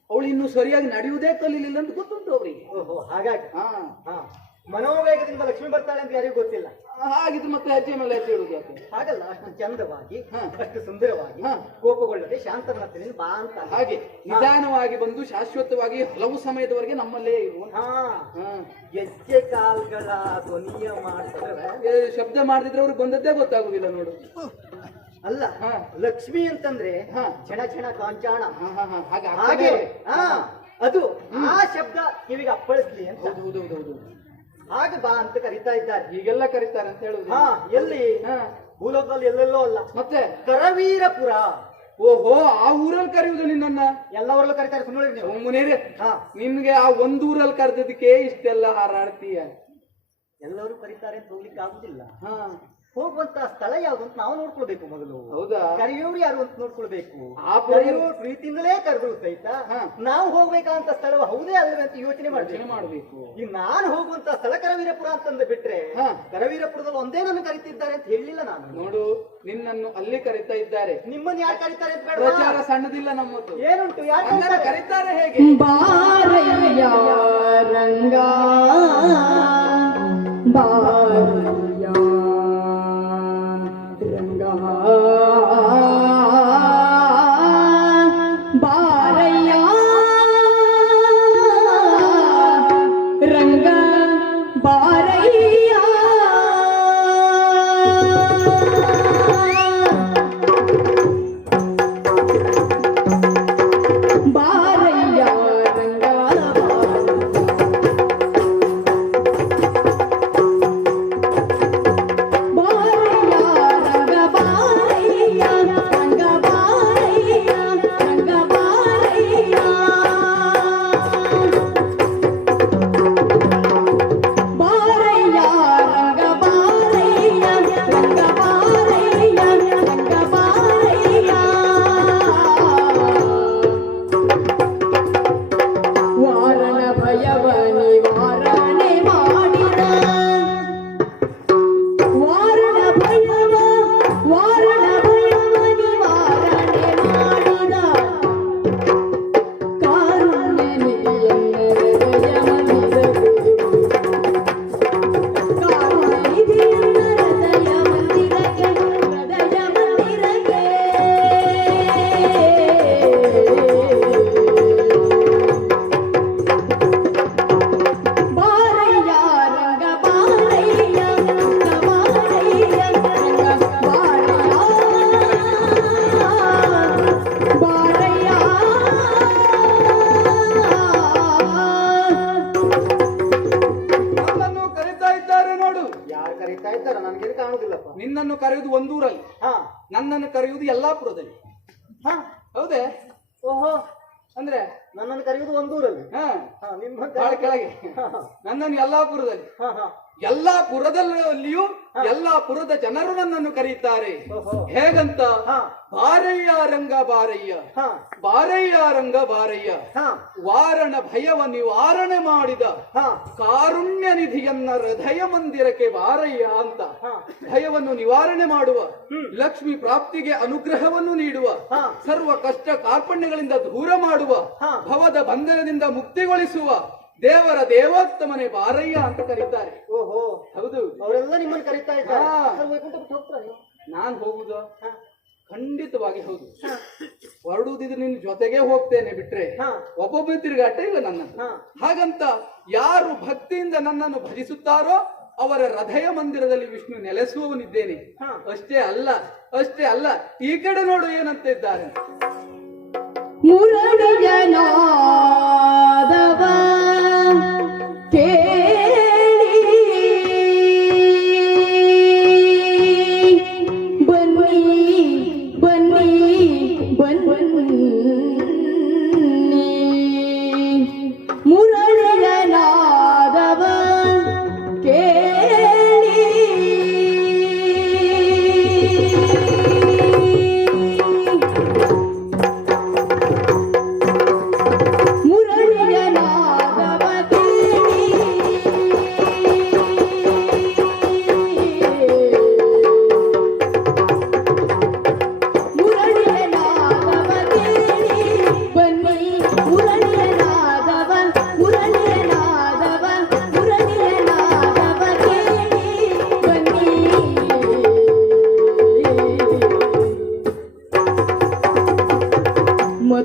ಅವಳು ಇನ್ನು ಸರಿಯಾಗಿ ನಡೆಯುವುದೇ ಕಲೀಲಿಲ್ಲ ಅಂತ ಗೊತ್ತುಂಟು ಅವರಿಗೆ. ಓಹೋ ಹಾಗಾಗಿ ಹಾ ಹಾ ಮನೋವೇಗದಿಂದ ಲಕ್ಷ್ಮಿ ಬರ್ತಾಳೆ ಅಂತ ಯಾರಿಗೂ ಗೊತ್ತಿಲ್ಲ. ಹಾಗಿದ್ರೆ ಮತ್ತೆ ಹೆಜ್ಜೆ ಮೇಲೆ ಹೆಜ್ಜೆ ಇಡುದು ಯಾಕೆ? ಹಾಗಲ್ಲ, ಅಷ್ಟು ಚಂದವಾಗಿ ಹಾ. ಅಷ್ಟು ಸುಂದರವಾಗಿ ಹಾ. ಕೋಪಗೊಳ್ಳದೆ ಶಾಂತನತ್ತಿನ ಬಾ ಅಂತ. ಹಾಗೆ ನಿಧಾನವಾಗಿ ಬಂದು ಶಾಶ್ವತವಾಗಿ ಹಲವು ಸಮಯದವರೆಗೆ ನಮ್ಮಲ್ಲೇ ಇರುವ. ಹಾ ಹೆಜ್ಜೆ ಕಾಲ್ಗಳ ಧ್ವನಿಯ ಮಾಡ್ತಾರೆ. ಶಬ್ದ ಮಾಡದಿದ್ರೆ ಅವ್ರಿಗೆ ಬಂದದ್ದೇ ಗೊತ್ತಾಗುದಿಲ್ಲ ನೋಡು. ಅಲ್ಲ ಹಾ. ಲಕ್ಷ್ಮಿ ಅಂತಂದ್ರೆ ಹಾ. ಕ್ಷಣ ಕ್ಷಣ ಕಾಂಚಾಣ ಹಾಗೆ ಹಾಗೆ ಆಗ್ತದೆ. ಹಾ ಅದು ಆ ಶಬ್ದ ಕಿವಿಗೆ ಅಪ್ಪಳಿಸ್ಲಿ ಅಂತ. ಹೌದು ಹಾಗೆ ಬಾ ಅಂತ ಕರೀತಾ ಇದ್ದಾರೆ. ಹೀಗೆಲ್ಲ ಕರೀತಾರೆ ಅಂತ ಹೇಳುದು. ಹಾ ಎಲ್ಲಿ ಹಾ. ಭೂಲೋಕದಲ್ಲಿ ಎಲ್ಲೆಲ್ಲೋ ಅಲ್ಲ, ಮತ್ತೆ ಕರವೀರಪುರ. ಓಹೋ ಆ ಊರಲ್ಲಿ ಕರೆಯುವುದು ನಿನ್ನನ್ನ? ಎಲ್ಲವರಲ್ಲೂ ಕರೀತಾರೆ, ಸುಮ್ಮನೆ ನೀವು. ಮುನೇರೆ ಹಾ ನಿನ್ಗೆ ಆ ಒಂದೂರಲ್ಲಿ ಕರೆದದಕ್ಕೆ ಇಷ್ಟೆಲ್ಲ ಹಾರಾಡ್ತೀಯ. ಎಲ್ಲರೂ ಕರೀತಾರೆ ಅಂತ ಹೋಗ್ಲಿಕ್ಕೆ ಆಗುದಿಲ್ಲ. ಹಾ ಹೋಗುವಂತ ಸ್ಥಳ ಯಾವ್ದು ಅಂತ ನಾವು ನೋಡ್ಕೊಳ್ಬೇಕು ಮೊದಲು. ಹೌದಾ? ಕರೆಯೋರು ಯಾರು ಅಂತ ನೋಡ್ಕೊಳ್ಬೇಕು. ಆ ಕರೆಯೋರು ಪ್ರೀತಿಯಿಂದಲೇ ಕರೆದ್ರು ಸಹಿತ ಹಾ. ನಾವು ಹೋಗ್ಬೇಕಂತ ಸ್ಥಳ ಹೌದೇ ಅಲ್ಲವೇ ಅಂತ ಯೋಚನೆ ಮಾಡ್ಬೇಕು. ಮಾಡಬೇಕು. ಈಗ ನಾನು ಹೋಗುವಂತ ಸ್ಥಳ ಕರವೀರಪುರ ಅಂತಂದು ಬಿಟ್ರೆ ಹಾ. ಕರವೀರಪುರದಲ್ಲಿ ಒಂದೇ ನನ್ನ ಕರೀತಿದ್ದಾರೆ ಅಂತ ಹೇಳಿಲ್ಲ ನಾನು. ನೋಡು ನಿನ್ನನ್ನು ಅಲ್ಲಿ ಕರೀತಾ ಇದ್ದಾರೆ, ನಿಮ್ಮನ್ನ ಯಾರು ಕರೀತಾರೆ ಅಂತ ಬೇಡ. ಪ್ರಚಾರ ಸಣ್ಣದಿಲ್ಲ ನಮ್ಮದು. ಏನುಂಟು ಯಾರು ಹಂಗಾರೆ ಕರೀತಾರೆ ಹೇಗೆ? ಬಾರಯ್ಯ ರಂಗ ಬಾರಯ್ಯ ರಂಗ ಬಾರಯ್ಯ ರಂಗ ಬಾರಯ್ಯ ಬಾರಯ್ಯ ರಂಗ ವಾರಣ ಭಯವ ನಿವಾರಣೆ ಮಾಡಿದ ವಾರಣ ಭಯವ ನಿವಾರಣೆ ಮಾಡಿದ ಕಾರುಣ್ಯ ನಿಧಿಯನ್ನರೆ ಹೃದಯ ಮಂದಿರಕ್ಕೆ ಕಾರುಣ್ಯ ನಿಧಿಯನ್ನರೆ ಹೃದಯ ಮಂದಿರಕ್ಕೆ ಬಾರಯ್ಯ ರಂಗ ಬಾರಯ್ಯ ರಂಗ ಬಾರಯ್ಯ ರಂಗ ಬಾರಯ್ಯ ಬಾರಯ್ಯ ನನ್ನನ್ನು ಕರೀತಾ ಇದ್ದಾರೆ ನೋಡು. ಯಾರು ಕರೀತಾ ಇದ್ದಾರ ನನ್ಗೆ ಕಾಣುದಿಲ್ಲಪ್ಪ. ನಿನ್ನನ್ನು ಕರೆಯುವುದು ಒಂದೂರಲ್ಲಿ, ಹಾ ನನ್ನನ್ನು ಕರೆಯುವುದು ಯಲ್ಲಾಪುರದಲ್ಲಿ. ಹಾ ಹೌದೇ? ಓಹೋ ಅಂದ್ರೆ ನನ್ನನ್ನು ಕರೆಯುವುದು ಒಂದೂರಲ್ಲಿ. ಹಾ ಹಾ ನಿಮ್ಮ ಬಹಳ ಕೆಳಗೆ. ನನ್ನನ್ನು ಯಲ್ಲಾಪುರದಲ್ಲಿ, ಹಾ ಹಾ ಯಲ್ಲಾಪುರದಲ್ಲಿಯೂ ಯಲ್ಲಾಪುರದ ಜನರು ನನ್ನನ್ನು ಕರೀತಾರೆ. ಓಹೋ ಹೇಗಂತ? ಹಾ ಬಾರಯ್ಯ ರಂಗ ಬಾರಯ್ಯ, ಹಾ ಬಾರಯ್ಯ ರಂಗ ಬಾರಯ್ಯ, ಹಾ ವಾರಣ ಭಯವ ನಿವಾರಣೆ ಮಾಡಿದ ಹಾ ಕಾರುಣ್ಯ ನಿಧಿಯನ್ನ ಹೃದಯ ಮಂದಿರಕ್ಕೆ ಬಾರಯ್ಯ ಅಂತ. ಹಾ ಭಯವನ್ನು ನಿವಾರಣೆ ಮಾಡುವ, ಲಕ್ಷ್ಮಿ ಪ್ರಾಪ್ತಿಗೆ ಅನುಗ್ರಹವನ್ನು ನೀಡುವ, ಹಾ. ಸರ್ವ ಕಷ್ಟ ಕಾರ್ಪಣ್ಯಗಳಿಂದ ದೂರ ಮಾಡುವ, ಹಾ. ಭವದ ಬಂಧನದಿಂದ ಮುಕ್ತಿಗೊಳಿಸುವ ದೇವರ ದೇವೋತ್ತಮನೆ ಬಾರಯ್ಯ ಅಂತ ಕರೀತಾರೆ. ಓಹೋ ಹೌದು. ಅವರೆಲ್ಲ ನಿಮ್ಮನ್ನು ಕರೀತಾ ಇದ್ದಾರೆ. ಹಾ. ಸರ್, ವೈಕುಂಠ ಬಿಟ್ಟು ಹೋಗ್ತೀರಾ ನೀವು? ನಾನ್ ಹೋಗುದು ಹಾ. ಖಂಡಿತವಾಗಿ ಹೌದು. ಹೊರಡುವುದಿದ್ರೆ ನಿನ್ ಜೊತೆಗೆ ಹೋಗ್ತೇನೆ, ಬಿಟ್ರೆ ಹಾ. ಒಬ್ಬೊಬ್ಬ ತಿರುಗಾಟ ಇಲ್ಲ ನನ್ನನ್ನು. ಹಾ. ಹಾಗಂತ ಯಾರು ಭಕ್ತಿಯಿಂದ ನನ್ನನ್ನು ಭಜಿಸುತ್ತಾರೋ ಅವರ ಹೃದಯ ಮಂದಿರದಲ್ಲಿ ವಿಷ್ಣು ನೆಲೆಸುವವನಿದ್ದೇನೆ. ಹಾ. ಅಷ್ಟೇ ಅಲ್ಲ, ಈ ಕಡೆ ನೋಡು ಏನಂತ ಇದ್ದಾರೆ. ಮುರಳಿಯ ನಾದವ ಕೇಳಿ ಬನ್ನಿ ಬನ್ನಿ ಬನ್ನಿ ಮುರಳಿಯ ನಾದವ ಕೇಳಿ ಮುರಳಿಯ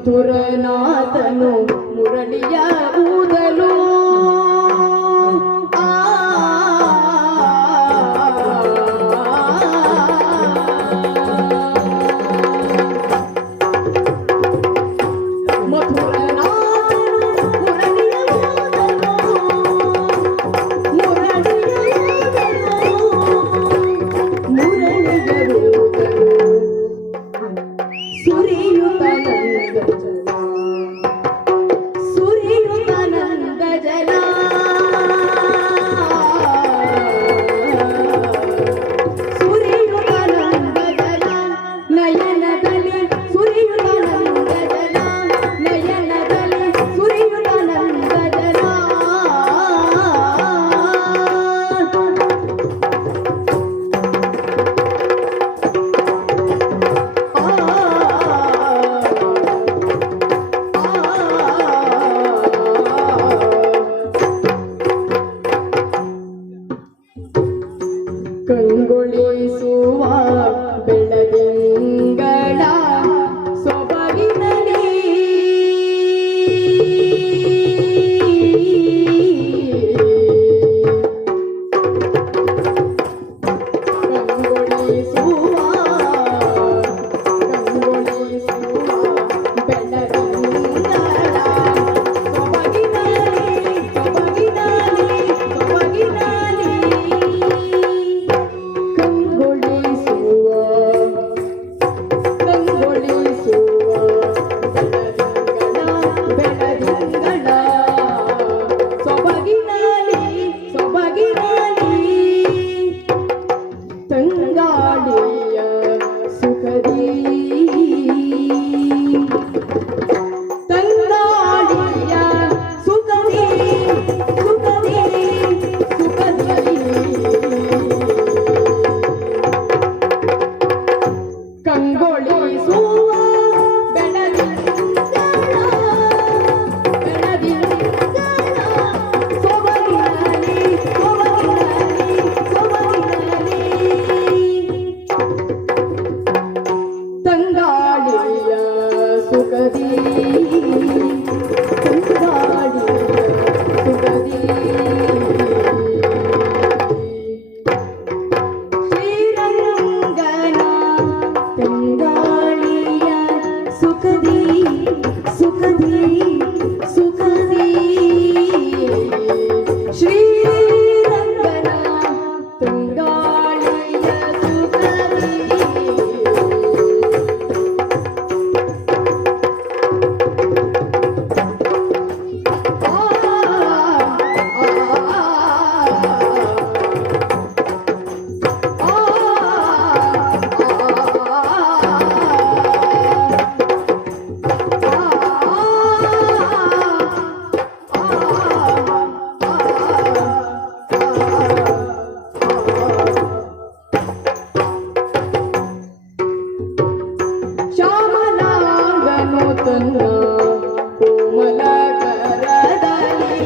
ಮಧುರನಾಥನು ಮುರಳಿಯ ಊದಲು ಆ ಕಂಗೊಳಿಸುವ ಬೆಳದಿಂಗಳ ಸೊಬಗಿನಲ್ಲಿ ಕಂಗೊಳಿಸುವ ಬೆಳದಿಂಗಳ ತಂಗಾಳಿಯ ಸುಖದಿ ತಂಗಾಳಿಯ ಸುಖದಿ ಸುಖದಿ ಸುಖದಿ ಕಂಗೊಳಿಸುವ ಬೆಳದಿಂಗಳ ಸೊಬಗಿನಲ್ಲಿ ಸೊಬಗಿನಲ್ಲಿ ಸೊಬಗಿನಲ್ಲಿ ತಂಗಾಳಿಯ ಸುಖದಿ ತಂಗಾಳಿಯ ಸುಖದಿ ಶ್ರೀರಂಗನ ತಂಗಾಳಿಯ ಸುಖದಿ ಸುಖದಿ ಸುಖದಿ ಶ್ರೀರಂಗನ ತಂಗಾಳಿಯ ಸುಖದಿ ಶ್ಯಾಮಲಾಂಗನು ತನ್ನ ಕೋಮಲ ಕರದಲ್ಲಿ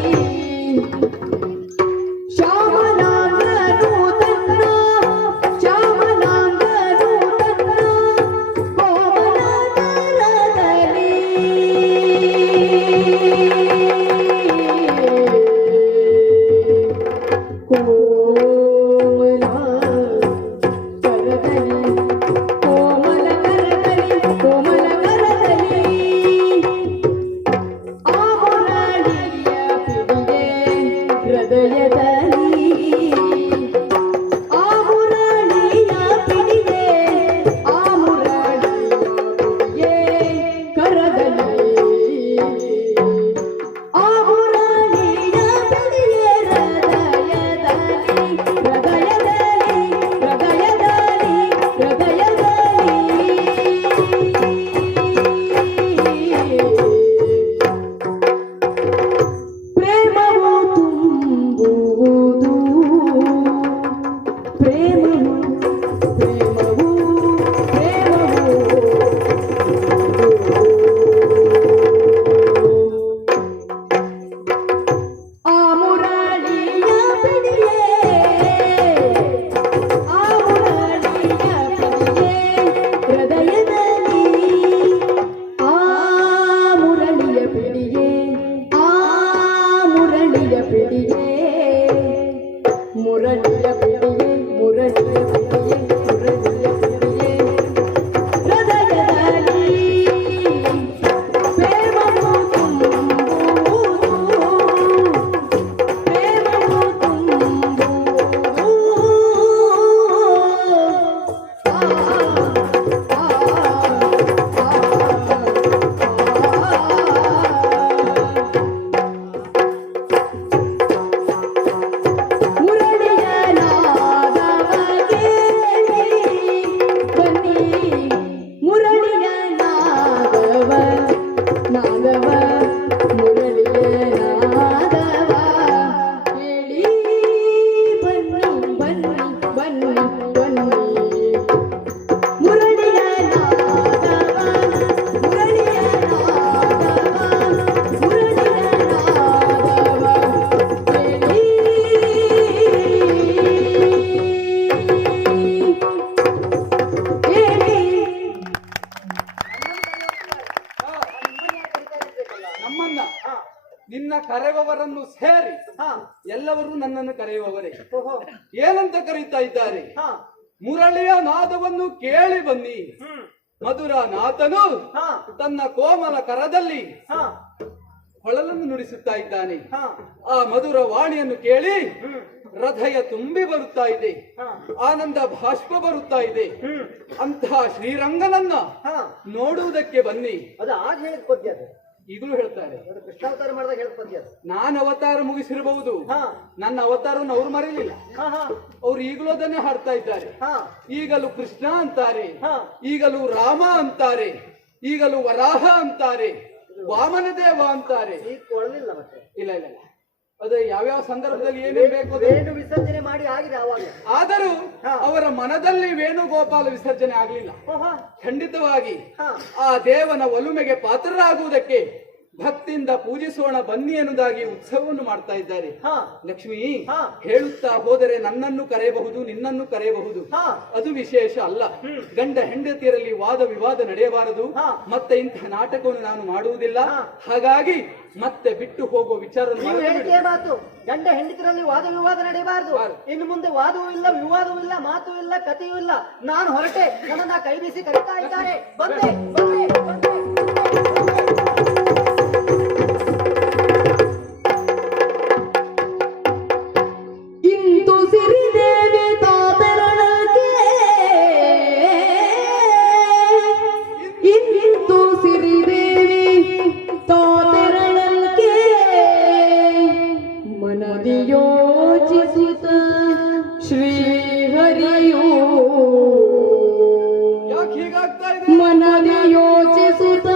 ಶ್ಯಾಮಲಾಂಗನು ತನ್ನ ಶ್ಯಾಮಲಾಂಗನು ತನ್ನ ಕೋಮಲ ಕರದಲ್ಲಿ ಕೋಮಲ ಕರದಲ್ಲಿ ಕೋಮಲ ಕರದಲ್ಲಿ ಕೋಮಲ ಕರದಲ್ಲಿ ನಿನ್ನ ಕರೆಯುವವರನ್ನು ಸೇರಿ ಹಾ ಎಲ್ಲರೂ ನನ್ನನ್ನು ಕರೆಯುವವರೇ. ಓಹೋ ಏನಂತ ಕರೀತಾ ಇದ್ದಾರೆ? ಹಾ ಮುರಳಿಯ ನಾದವನ್ನು ಕೇಳಿ ಬನ್ನಿ. ಮಧುರ ನಾಥನು ಹಾ ತನ್ನ ಕೋಮಲ ಕರದಲ್ಲಿ ಹಾ ಹೊಳಲನ್ನು ನುಡಿಸುತ್ತಾ ಇದ್ದಾನೆ. ಹಾ ಆ ಮಧುರ ವಾಣಿಯನ್ನು ಕೇಳಿ ಹ್ಮ್ ಹೃದಯ ತುಂಬಿ ಬರುತ್ತಾ ಇದೆ, ಹಾ ಆನಂದ ಬಾಷ್ಪ ಬರುತ್ತಾ ಇದೆ. ಹ್ಮ್ ಅಂತಹ ಶ್ರೀರಂಗನನ್ನ ಹಾ ನೋಡುವುದಕ್ಕೆ ಬನ್ನಿ. ಅದು ಆಗ ಹೇಳಿದ ಪದ್ಯ ಅದು. ಈಗಲೂ ಹೇಳ್ತಾರೆ. ಅದು ಕೃಷ್ಣಾವತಾರ ಮಾಡಿದಾಗ ಹೇಳಿದ ಪದ್ಯ ಅದು. ನಾನು ಅವತಾರ ಮುಗಿಸಿರಬಹುದು, ಹಾ ನನ್ನ ಅವತಾರವನ್ನು ಅವ್ರು ಮರೀಲಿಲ್ಲ. ಹಾ ಹಾ ಅವ್ರು ಈಗಲೂ ಅದನ್ನೇ ಹಾಡ್ತಾ ಇದ್ದಾರೆ. ಹಾ ಈಗಲೂ ಕೃಷ್ಣ ಅಂತಾರೆ, ಹಾ ಈಗಲೂ ರಾಮ ಅಂತಾರೆ, ಈಗಲೂ ವರಾಹ ಅಂತಾರೆ, ವಾಮನ ದೇವ ಅಂತಾರೆ. ಈಗ ಕೊಡಲಿಲ್ಲ ಮತ್ತೆ ಇಲ್ಲ ಇಲ್ಲ ಇಲ್ಲ, ಅದು ಯಾವ್ಯಾವ ಸಂದರ್ಭದಲ್ಲಿ ಏನೇನು ಬೇಕು ಅದು. ವೇಣು ವಿಸರ್ಜನೆ ಮಾಡಿ ಆಗಿದೆ ಆವಾಗ. ಆದರೂ ಹಾ. ಅವರ ಮನದಲ್ಲಿ ವೇಣುಗೋಪಾಲ ವಿಸರ್ಜನೆ ಆಗಲಿಲ್ಲ. ಓಹೋ ಖಂಡಿತವಾಗಿ ಹಾ ಆ ದೇವನ ಒಲುಮೆಗೆ ಪಾತ್ರರಾಗುವುದಕ್ಕೆ ಭಕ್ತಿಯಿಂದ ಪೂಜಿಸೋಣ ಬನ್ನಿ ಎನ್ನುವುದಾಗಿ ಉತ್ಸವವನ್ನು ಮಾಡ್ತಾ ಇದ್ದಾರೆ. ಹಾ ಲಕ್ಷ್ಮಿ ಹಾ. ಹೇಳುತ್ತಾ ಹೋದರೆ ನನ್ನನ್ನು ಕರೆಯಬಹುದು, ನಿನ್ನನ್ನು ಕರೆಯಬಹುದು. ಹಾ ಅದು ವಿಶೇಷ ಅಲ್ಲ. ಗಂಡ ಹೆಂಡತಿಯರಲ್ಲಿ ವಾದ ವಿವಾದ ನಡೆಯಬಾರದು. ಹಾ. ಮತ್ತೆ ಇಂತಹ ನಾಟಕವನ್ನು ನಾನು ಮಾಡುವುದಿಲ್ಲ. ಹಾ. ಹಾಗಾಗಿ ಮತ್ತೆ ಬಿಟ್ಟು ಹೋಗುವ ವಿಚಾರ ನೀವು ಹೇಳಿಕೆ ಮಾತು ಗಂಡ ಹೆಂಡತಿರಲ್ಲಿ ವಾದ ವಿವಾದ ನಡೆಯಬಾರದು. ಇನ್ನು ಮುಂದೆ ವಾದವೂ ಇಲ್ಲ, ವಿವಾದವೂ ಇಲ್ಲ, ಮಾತು ಇಲ್ಲ, ಕಥೆಯೂ ಇಲ್ಲ. ನಾನು ಹೊರಟೆ, ನನ್ನನ್ನ ಕೈ ಬೀಸಿ ಕರೀತಾ ಇದ್ದಾರೆ. ಬಂದೆ ಬಂದೆ ಬಂದೆ ಇಂದು ಸಿರಿದೇವಿ ತಾತರಳಗೆ ಇಂದು ಸಿರಿದೇವಿ ತಾತರಳಗೆ ಮನದಿ ಯೋಚಿಸಿತ ಶ್ರೀಹರಿಯು ಯಾಕೆ ಹೀಗಾಗ್ತಾ ಇದೆ? ಮನದಿ ಯೋಚಿಸುತ್ತ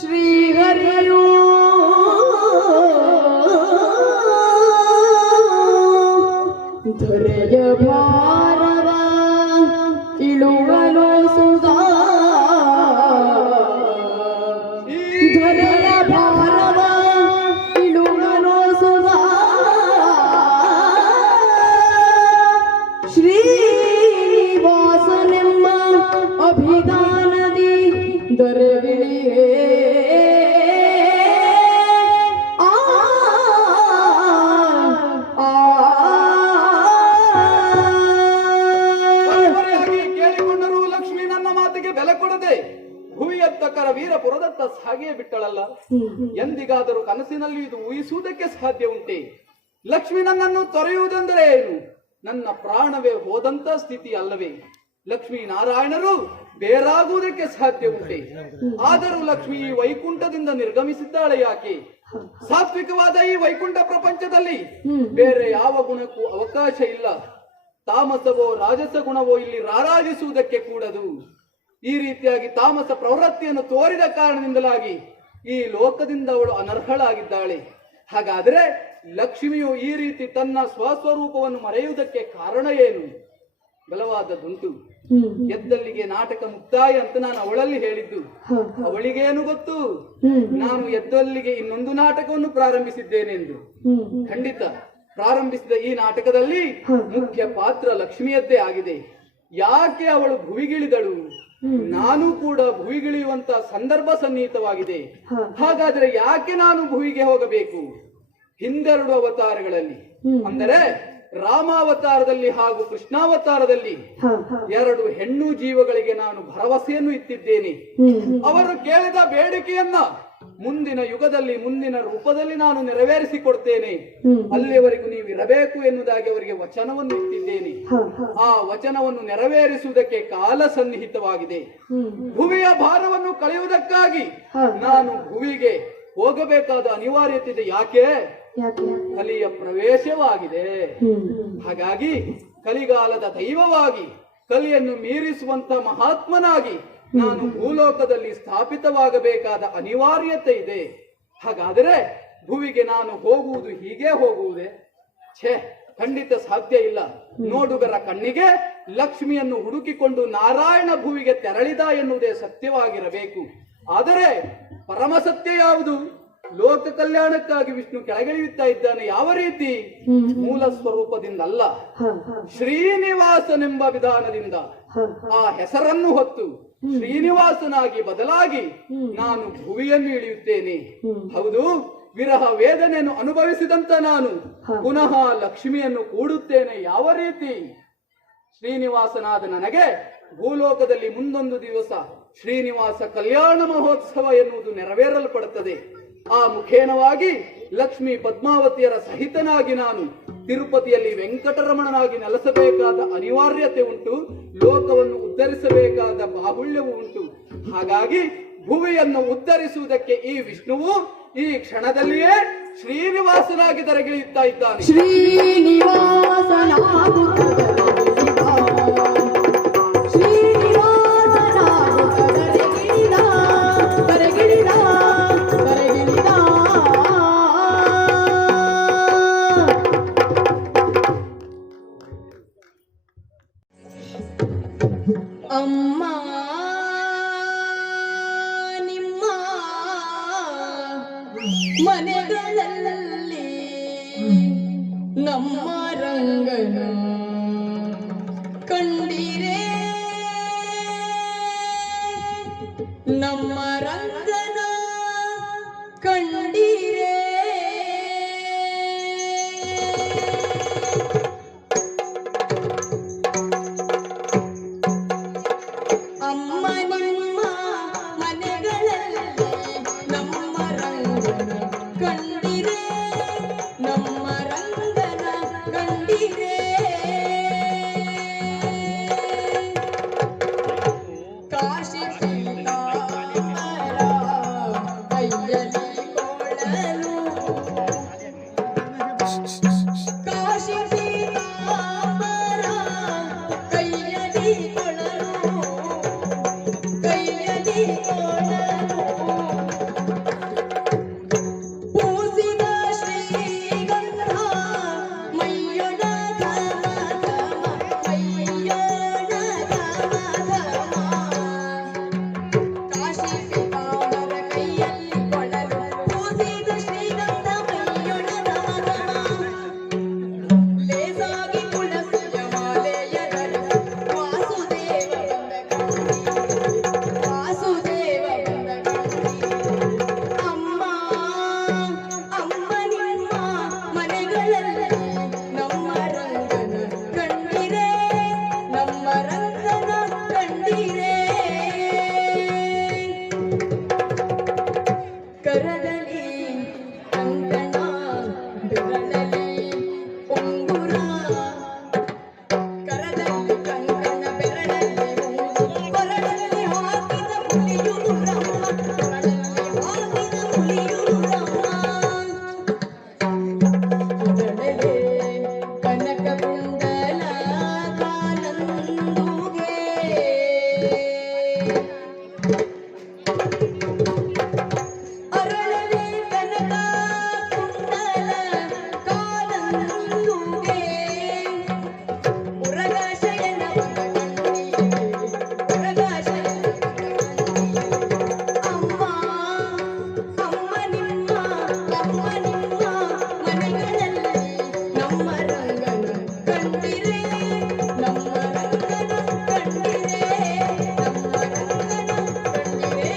ಶ್ರೀಹರಿಯು ಧರೆಯ ಭಾರವ ಇಳುವಲು ಸುಧಾ ಧರೆಯ ಭಾರವ ಇಳುವಲು ಸುಧಾ ಶ್ರೀನಿವಾಸನೆಂಬ ಅಭಿಧಾನದಿ ದೊರೆವಿಳಿಯೇ ಆ ಆ ಬರೋಬ್ಬರಿಯಾಗಿ ಕೇಳಿಕೊಂಡರೂ ಲಕ್ಷ್ಮಿ ನನ್ನ ಮಾತಿಗೆ ಬೆಲೆ ಕೊಡದೆ ಭುವಿಯತ್ತಕರ ವೀರಪುರದತ್ತ ಸಾಗಿಯೇ ಬಿಟ್ಟಳಲ್ಲ. ಎಂದಿಗಾದರೂ ಕನಸಿನಲ್ಲಿ ಇದು ಊಹಿಸುವುದಕ್ಕೆ ಸಾಧ್ಯ ಉಂಟೆ? ಲಕ್ಷ್ಮಿ ನನ್ನನ್ನು ತೊರೆಯುವುದೆಂದರೆ ಏನು? ನನ್ನ ಪ್ರಾಣವೇ ಹೋದಂತ ಸ್ಥಿತಿ ಅಲ್ಲವೇ? ಲಕ್ಷ್ಮೀ ನಾರಾಯಣರು ಬೇರಾಗುವುದಕ್ಕೆ ಸಾಧ್ಯ ಉಂಟೆ? ಆದರೂ ಲಕ್ಷ್ಮಿ ಈ ವೈಕುಂಠದಿಂದ ನಿರ್ಗಮಿಸಿದ್ದಾಳೆ ಯಾಕೆ? ಸಾತ್ವಿಕವಾದ ಈ ವೈಕುಂಠ ಪ್ರಪಂಚದಲ್ಲಿ ಬೇರೆ ಯಾವ ಗುಣಕ್ಕೂ ಅವಕಾಶ ಇಲ್ಲ. ತಾಮಸವೋ ರಾಜಸ ಗುಣವೋ ಇಲ್ಲಿ ರಾರಾಜಿಸುವುದಕ್ಕೆ ಕೂಡದು. ಈ ರೀತಿಯಾಗಿ ತಾಮಸ ಪ್ರವೃತ್ತಿಯನ್ನು ತೋರಿದ ಕಾರಣದಿಂದಲಾಗಿ ಈ ಲೋಕದಿಂದ ಅವಳು ಅನರ್ಹಳಾಗಿದ್ದಾಳೆ. ಹಾಗಾದರೆ ಲಕ್ಷ್ಮಿಯು ಈ ರೀತಿ ತನ್ನ ಸ್ವಸ್ವರೂಪವನ್ನು ಮರೆಯುವುದಕ್ಕೆ ಕಾರಣ ಏನು? ಬಲವಾದದ್ದುಂಟು. ಎದ್ದಲ್ಲಿಗೆ ನಾಟಕ ಮುಕ್ತಾಯ ಅಂತ ನಾನು ಅವಳಲ್ಲಿ ಹೇಳಿದ್ದು. ಅವಳಿಗೇನು ಗೊತ್ತು ನಾನು ಎದ್ದಲ್ಲಿಗೆ ಇನ್ನೊಂದು ನಾಟಕವನ್ನು ಪ್ರಾರಂಭಿಸಿದ್ದೇನೆಂದು? ಖಂಡಿತ ಪ್ರಾರಂಭಿಸಿದ ಈ ನಾಟಕದಲ್ಲಿ ಮುಖ್ಯ ಪಾತ್ರ ಲಕ್ಷ್ಮಿಯದ್ದೇ ಆಗಿದೆ. ಯಾಕೆ ಅವಳು ಭುವಿಗಿಳಿದಳು? ನಾನು ಕೂಡ ಭುವಿಗಿಳಿಯುವಂತ ಸಂದರ್ಭ ಸನ್ನಿಹಿತವಾಗಿದೆ. ಹಾಗಾದ್ರೆ ಯಾಕೆ ನಾನು ಭುವಿಗೆ ಹೋಗಬೇಕು? ಹಿಂದೆರಡು ಅವತಾರಗಳಲ್ಲಿ ಅಂದರೆ ರಾಮಾವತಾರದಲ್ಲಿ ಹಾಗೂ ಕೃಷ್ಣಾವತಾರದಲ್ಲಿ ಎರಡು ಹೆಣ್ಣು ಜೀವಗಳಿಗೆ ನಾನು ಭರವಸೆಯನ್ನು ಇಟ್ಟಿದ್ದೇನೆ. ಅವರು ಕೇಳಿದ ಬೇಡಿಕೆಯನ್ನ ಮುಂದಿನ ಯುಗದಲ್ಲಿ ಮುಂದಿನ ರೂಪದಲ್ಲಿ ನಾನು ನೆರವೇರಿಸಿಕೊಡ್ತೇನೆ. ಅಲ್ಲಿಯವರೆಗೂ ನೀವು ಇರಬೇಕು ಎನ್ನುವುದಾಗಿ ಅವರಿಗೆ ವಚನವನ್ನು ಇಟ್ಟಿದ್ದೇನೆ. ಆ ವಚನವನ್ನು ನೆರವೇರಿಸುವುದಕ್ಕೆ ಕಾಲ ಸನ್ನಿಹಿತವಾಗಿದೆ. ಭುವಿಯ ಭಾರವನ್ನು ಕಳೆಯುವುದಕ್ಕಾಗಿ ನಾನು ಭುವಿಗೆ ಹೋಗಬೇಕಾದ ಅನಿವಾರ್ಯತೆ ಇದೆ. ಯಾಕೆ? ಕಲಿಯ ಪ್ರವೇಶವಾಗಿದೆ. ಹಾಗಾಗಿ ಕಲಿಗಾಲದ ದೈವವಾಗಿ ಕಲಿಯನ್ನು ಮೀರಿಸುವಂತ ಮಹಾತ್ಮನಾಗಿ ನಾನು ಭೂಲೋಕದಲ್ಲಿ ಸ್ಥಾಪಿತವಾಗಬೇಕಾದ ಅನಿವಾರ್ಯತೆ ಇದೆ. ಹಾಗಾದರೆ ಭುವಿಗೆ ನಾನು ಹೋಗುವುದು ಹೀಗೆ ಹೋಗುವುದೇ? ಛೇ, ಖಂಡಿತ ಸಾಧ್ಯ ಇಲ್ಲ. ನೋಡುಗರ ಕಣ್ಣಿಗೆ ಲಕ್ಷ್ಮಿಯನ್ನು ಹುಡುಕಿಕೊಂಡು ನಾರಾಯಣ ಭುವಿಗೆ ತೆರಳಿದ ಎನ್ನುವುದೇ ಸತ್ಯವಾಗಿರಬೇಕು. ಆದರೆ ಪರಮ ಸತ್ಯ ಯಾವುದು? ಲೋಕ ಕಲ್ಯಾಣಕ್ಕಾಗಿ ವಿಷ್ಣು ಕೆಳಗಿಳಿಯುತ್ತಾ ಇದ್ದಾನೆ. ಯಾವ ರೀತಿ? ಮೂಲ ಸ್ವರೂಪದಿಂದಲ್ಲ, ಶ್ರೀನಿವಾಸನೆಂಬ ವಿಧಾನದಿಂದ ಆ ಹೆಸರನ್ನು ಹೊತ್ತು ಶ್ರೀನಿವಾಸನಾಗಿ ಬದಲಾಗಿ ನಾನು ಭುವಿಯನ್ನು ಇಳಿಯುತ್ತೇನೆ. ಹೌದು, ವಿರಹ ವೇದನೆಯನ್ನು ಅನುಭವಿಸಿದಂತ ನಾನು ಪುನಃ ಲಕ್ಷ್ಮಿಯನ್ನು ಕೂಡುತ್ತೇನೆ ಯಾವ ರೀತಿ? ಶ್ರೀನಿವಾಸನಾದ ನನಗೆ ಭೂಲೋಕದಲ್ಲಿ ಮುಂದೊಂದು ದಿವಸ ಶ್ರೀನಿವಾಸ ಕಲ್ಯಾಣ ಮಹೋತ್ಸವ ಎನ್ನುವುದು ನೆರವೇರಲ್ಪಡುತ್ತದೆ. ಆ ಮುಖೇನವಾಗಿ ಲಕ್ಷ್ಮಿ ಪದ್ಮಾವತಿಯರ ಸಹಿತನಾಗಿ ನಾನು ತಿರುಪತಿಯಲ್ಲಿ ವೆಂಕಟರಮಣನಾಗಿ ನೆಲೆಸಬೇಕಾದ ಅನಿವಾರ್ಯತೆ ಉಂಟು. ಲೋಕವನ್ನು ಉದ್ಧರಿಸಬೇಕಾದ ಬಾಹುಳ್ಯವು ಉಂಟು. ಹಾಗಾಗಿ ಭುವಿಯನ್ನು ಉದ್ಧರಿಸುವುದಕ್ಕೆ ಈ ವಿಷ್ಣುವು ಈ ಕ್ಷಣದಲ್ಲಿಯೇ ಶ್ರೀನಿವಾಸನಾಗಿ ದರಗಿಳಿಯುತ್ತಾ ಇದ್ದಾನೆ. ಅಮ್ಮ ನಿಮ್ಮ ಮನೆಗಳಲ್ಲಿ ನಮ್ಮ ರಂಗನ ಕಂಡಿರೆ, ನಮ್ಮ ರಂಗನ ಕಂಡಿರೆ ಅಮ್ಮ ನಿಮ್ಮ ಮನೆಗಳಲ್ಲಿ ನಮ್ಮ ರಂಗನ ಕಂಡಿರೆ, ನಮ್ಮ ರಂಗನ ಕಂಡಿರೆ ಕಾಶಿ ಪೀತಾಂಬರ ಕೈಯಲ್ಲಿ ಕೊಳಲು, ಕಾಶಿ ಪೀತಾಂಬರ ಕೈಯಲ್ಲಿ ಕೊಳಲು, ಕೈಯಲ್ಲಿ ಕೊಳಲು ಪೂಸಿದ ಶ್ರೀಗಂಧ ಮೈಯೊಡ ಘಮ ಘಮ, ಮೈಯೊಡ ಘಮ ಘಮ, ಕಾಶಿ ಪೀತಾಂಬರ ಕೈಯಲ್ಲಿ ಕೊಳಲು ಪೂಸಿದ ಶ್ರೀಗಂಧ ಮೈಯೊಡ ಘಮ ಘಮ, ಲೇಸಾಗಿ ತುಳಸಿಯ ಮಾಲೆಯ ಧರಿಸಿ ವಾಸುದೇವ ಬಂದ ಕಂಡಿ, ವಾಸುದೇವ ಬಂದ ಕಂಡಿ. ಅಮ್ಮ ಅಮ್ಮ ನಿಮ್ಮ ಮನೆಗಳಲ್ಲಿ ನಮ್ಮ ರಂಗನ ಕಂಡಿರೆ, ನಮ್ಮ ರಂಗನ ಕಂಡಿರೆ ಕರದಲ್ಲಿ ಕಂಕಣ ಬೆರಳಲ್ಲಿ ಉಂಗುರ, ಕರದಲ್ಲಿ ಕಂಕಣ ಬೆರಳಲ್ಲಿ ಉಂಗುರ, ಕೊರಳಲ್ಲಿ ಹಾಕಿದ ಹುಲಿಯುರು ಬ್ರಹ್ಮ, ಕೊರಳಲ್ಲಿ ಹಾಕಿದ ಹುಲಿಯುರು ಬ್ರಹ್ಮ, ಕೊರಳಲ್ಲಿ ಕನಕ ಕುಂಡಲ ಕಾಲಂದುಗೆ, ಅರಳಲಿ ಕನಕ ಕುಂಡಲ ಕಾಲಂದುಗೆ, ಮುರಘಾಶಯನ ಬಂದ ಕಂಡಿಗೆ, ಮುರಘಾಶಯನ ಬಂದ ಕಂಡಿಗೆ. ಅಮ್ಮ ಅಮ್ಮ ನಿಮ್ಮ ಮನೆಗಳಲ್ಲಿ ನಮ್ಮ ರಂಗನ ಕಂಡಿರೆ, ನಮ್ಮ ರಂಗನ ಕಂಡಿರೆ, ನಮ್ಮ ರಂಗನ ಕಂಡಿರೆ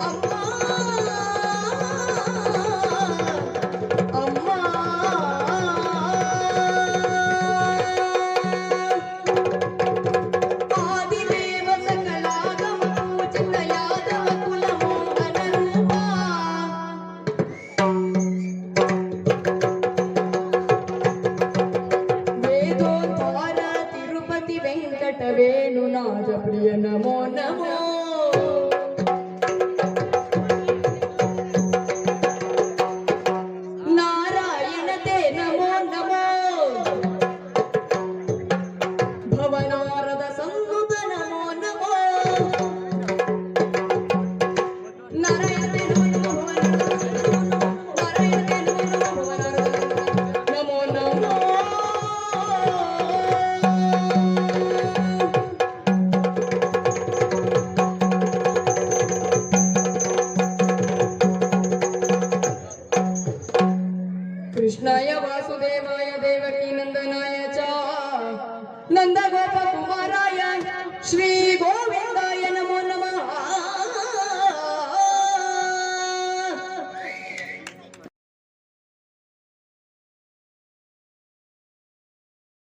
ಅಮ್ಮ ಅಮ್ಮ ಆದಿದೇವ ಸಕಲಾಗಮ ಪೂಜಿತ ಯಾದವ ಕುಲ ಮೋಹನ ರೂಪ, ವೇದೋದ್ಧಾರ ತಿರುಪತಿ ವೆಂಕಟ ವೇಣುನಾಥ ಪ್ರಿಯ ನಮೋ ನಮೋ, ನಾರಾಯಣತೆ ನಮೋ ನಮೋ, ಭವನಾರದ ಸಂಗುತ ನಮೋ ನಮೋ, ನಾರಾಯಣತೆ ನಮೋ ನಮೋ, ನಾರಾಯಣತೆ ನಮೋ ನಮೋ, ಭವನಾರದ ನಮೋ ನಮೋ. ಕೃಷ್ಣಾಯ ವಾಸುದೇವಾಯ ದೇವಕೀ ನಂದನಾಯ ಚ ನಂದಗೋಪ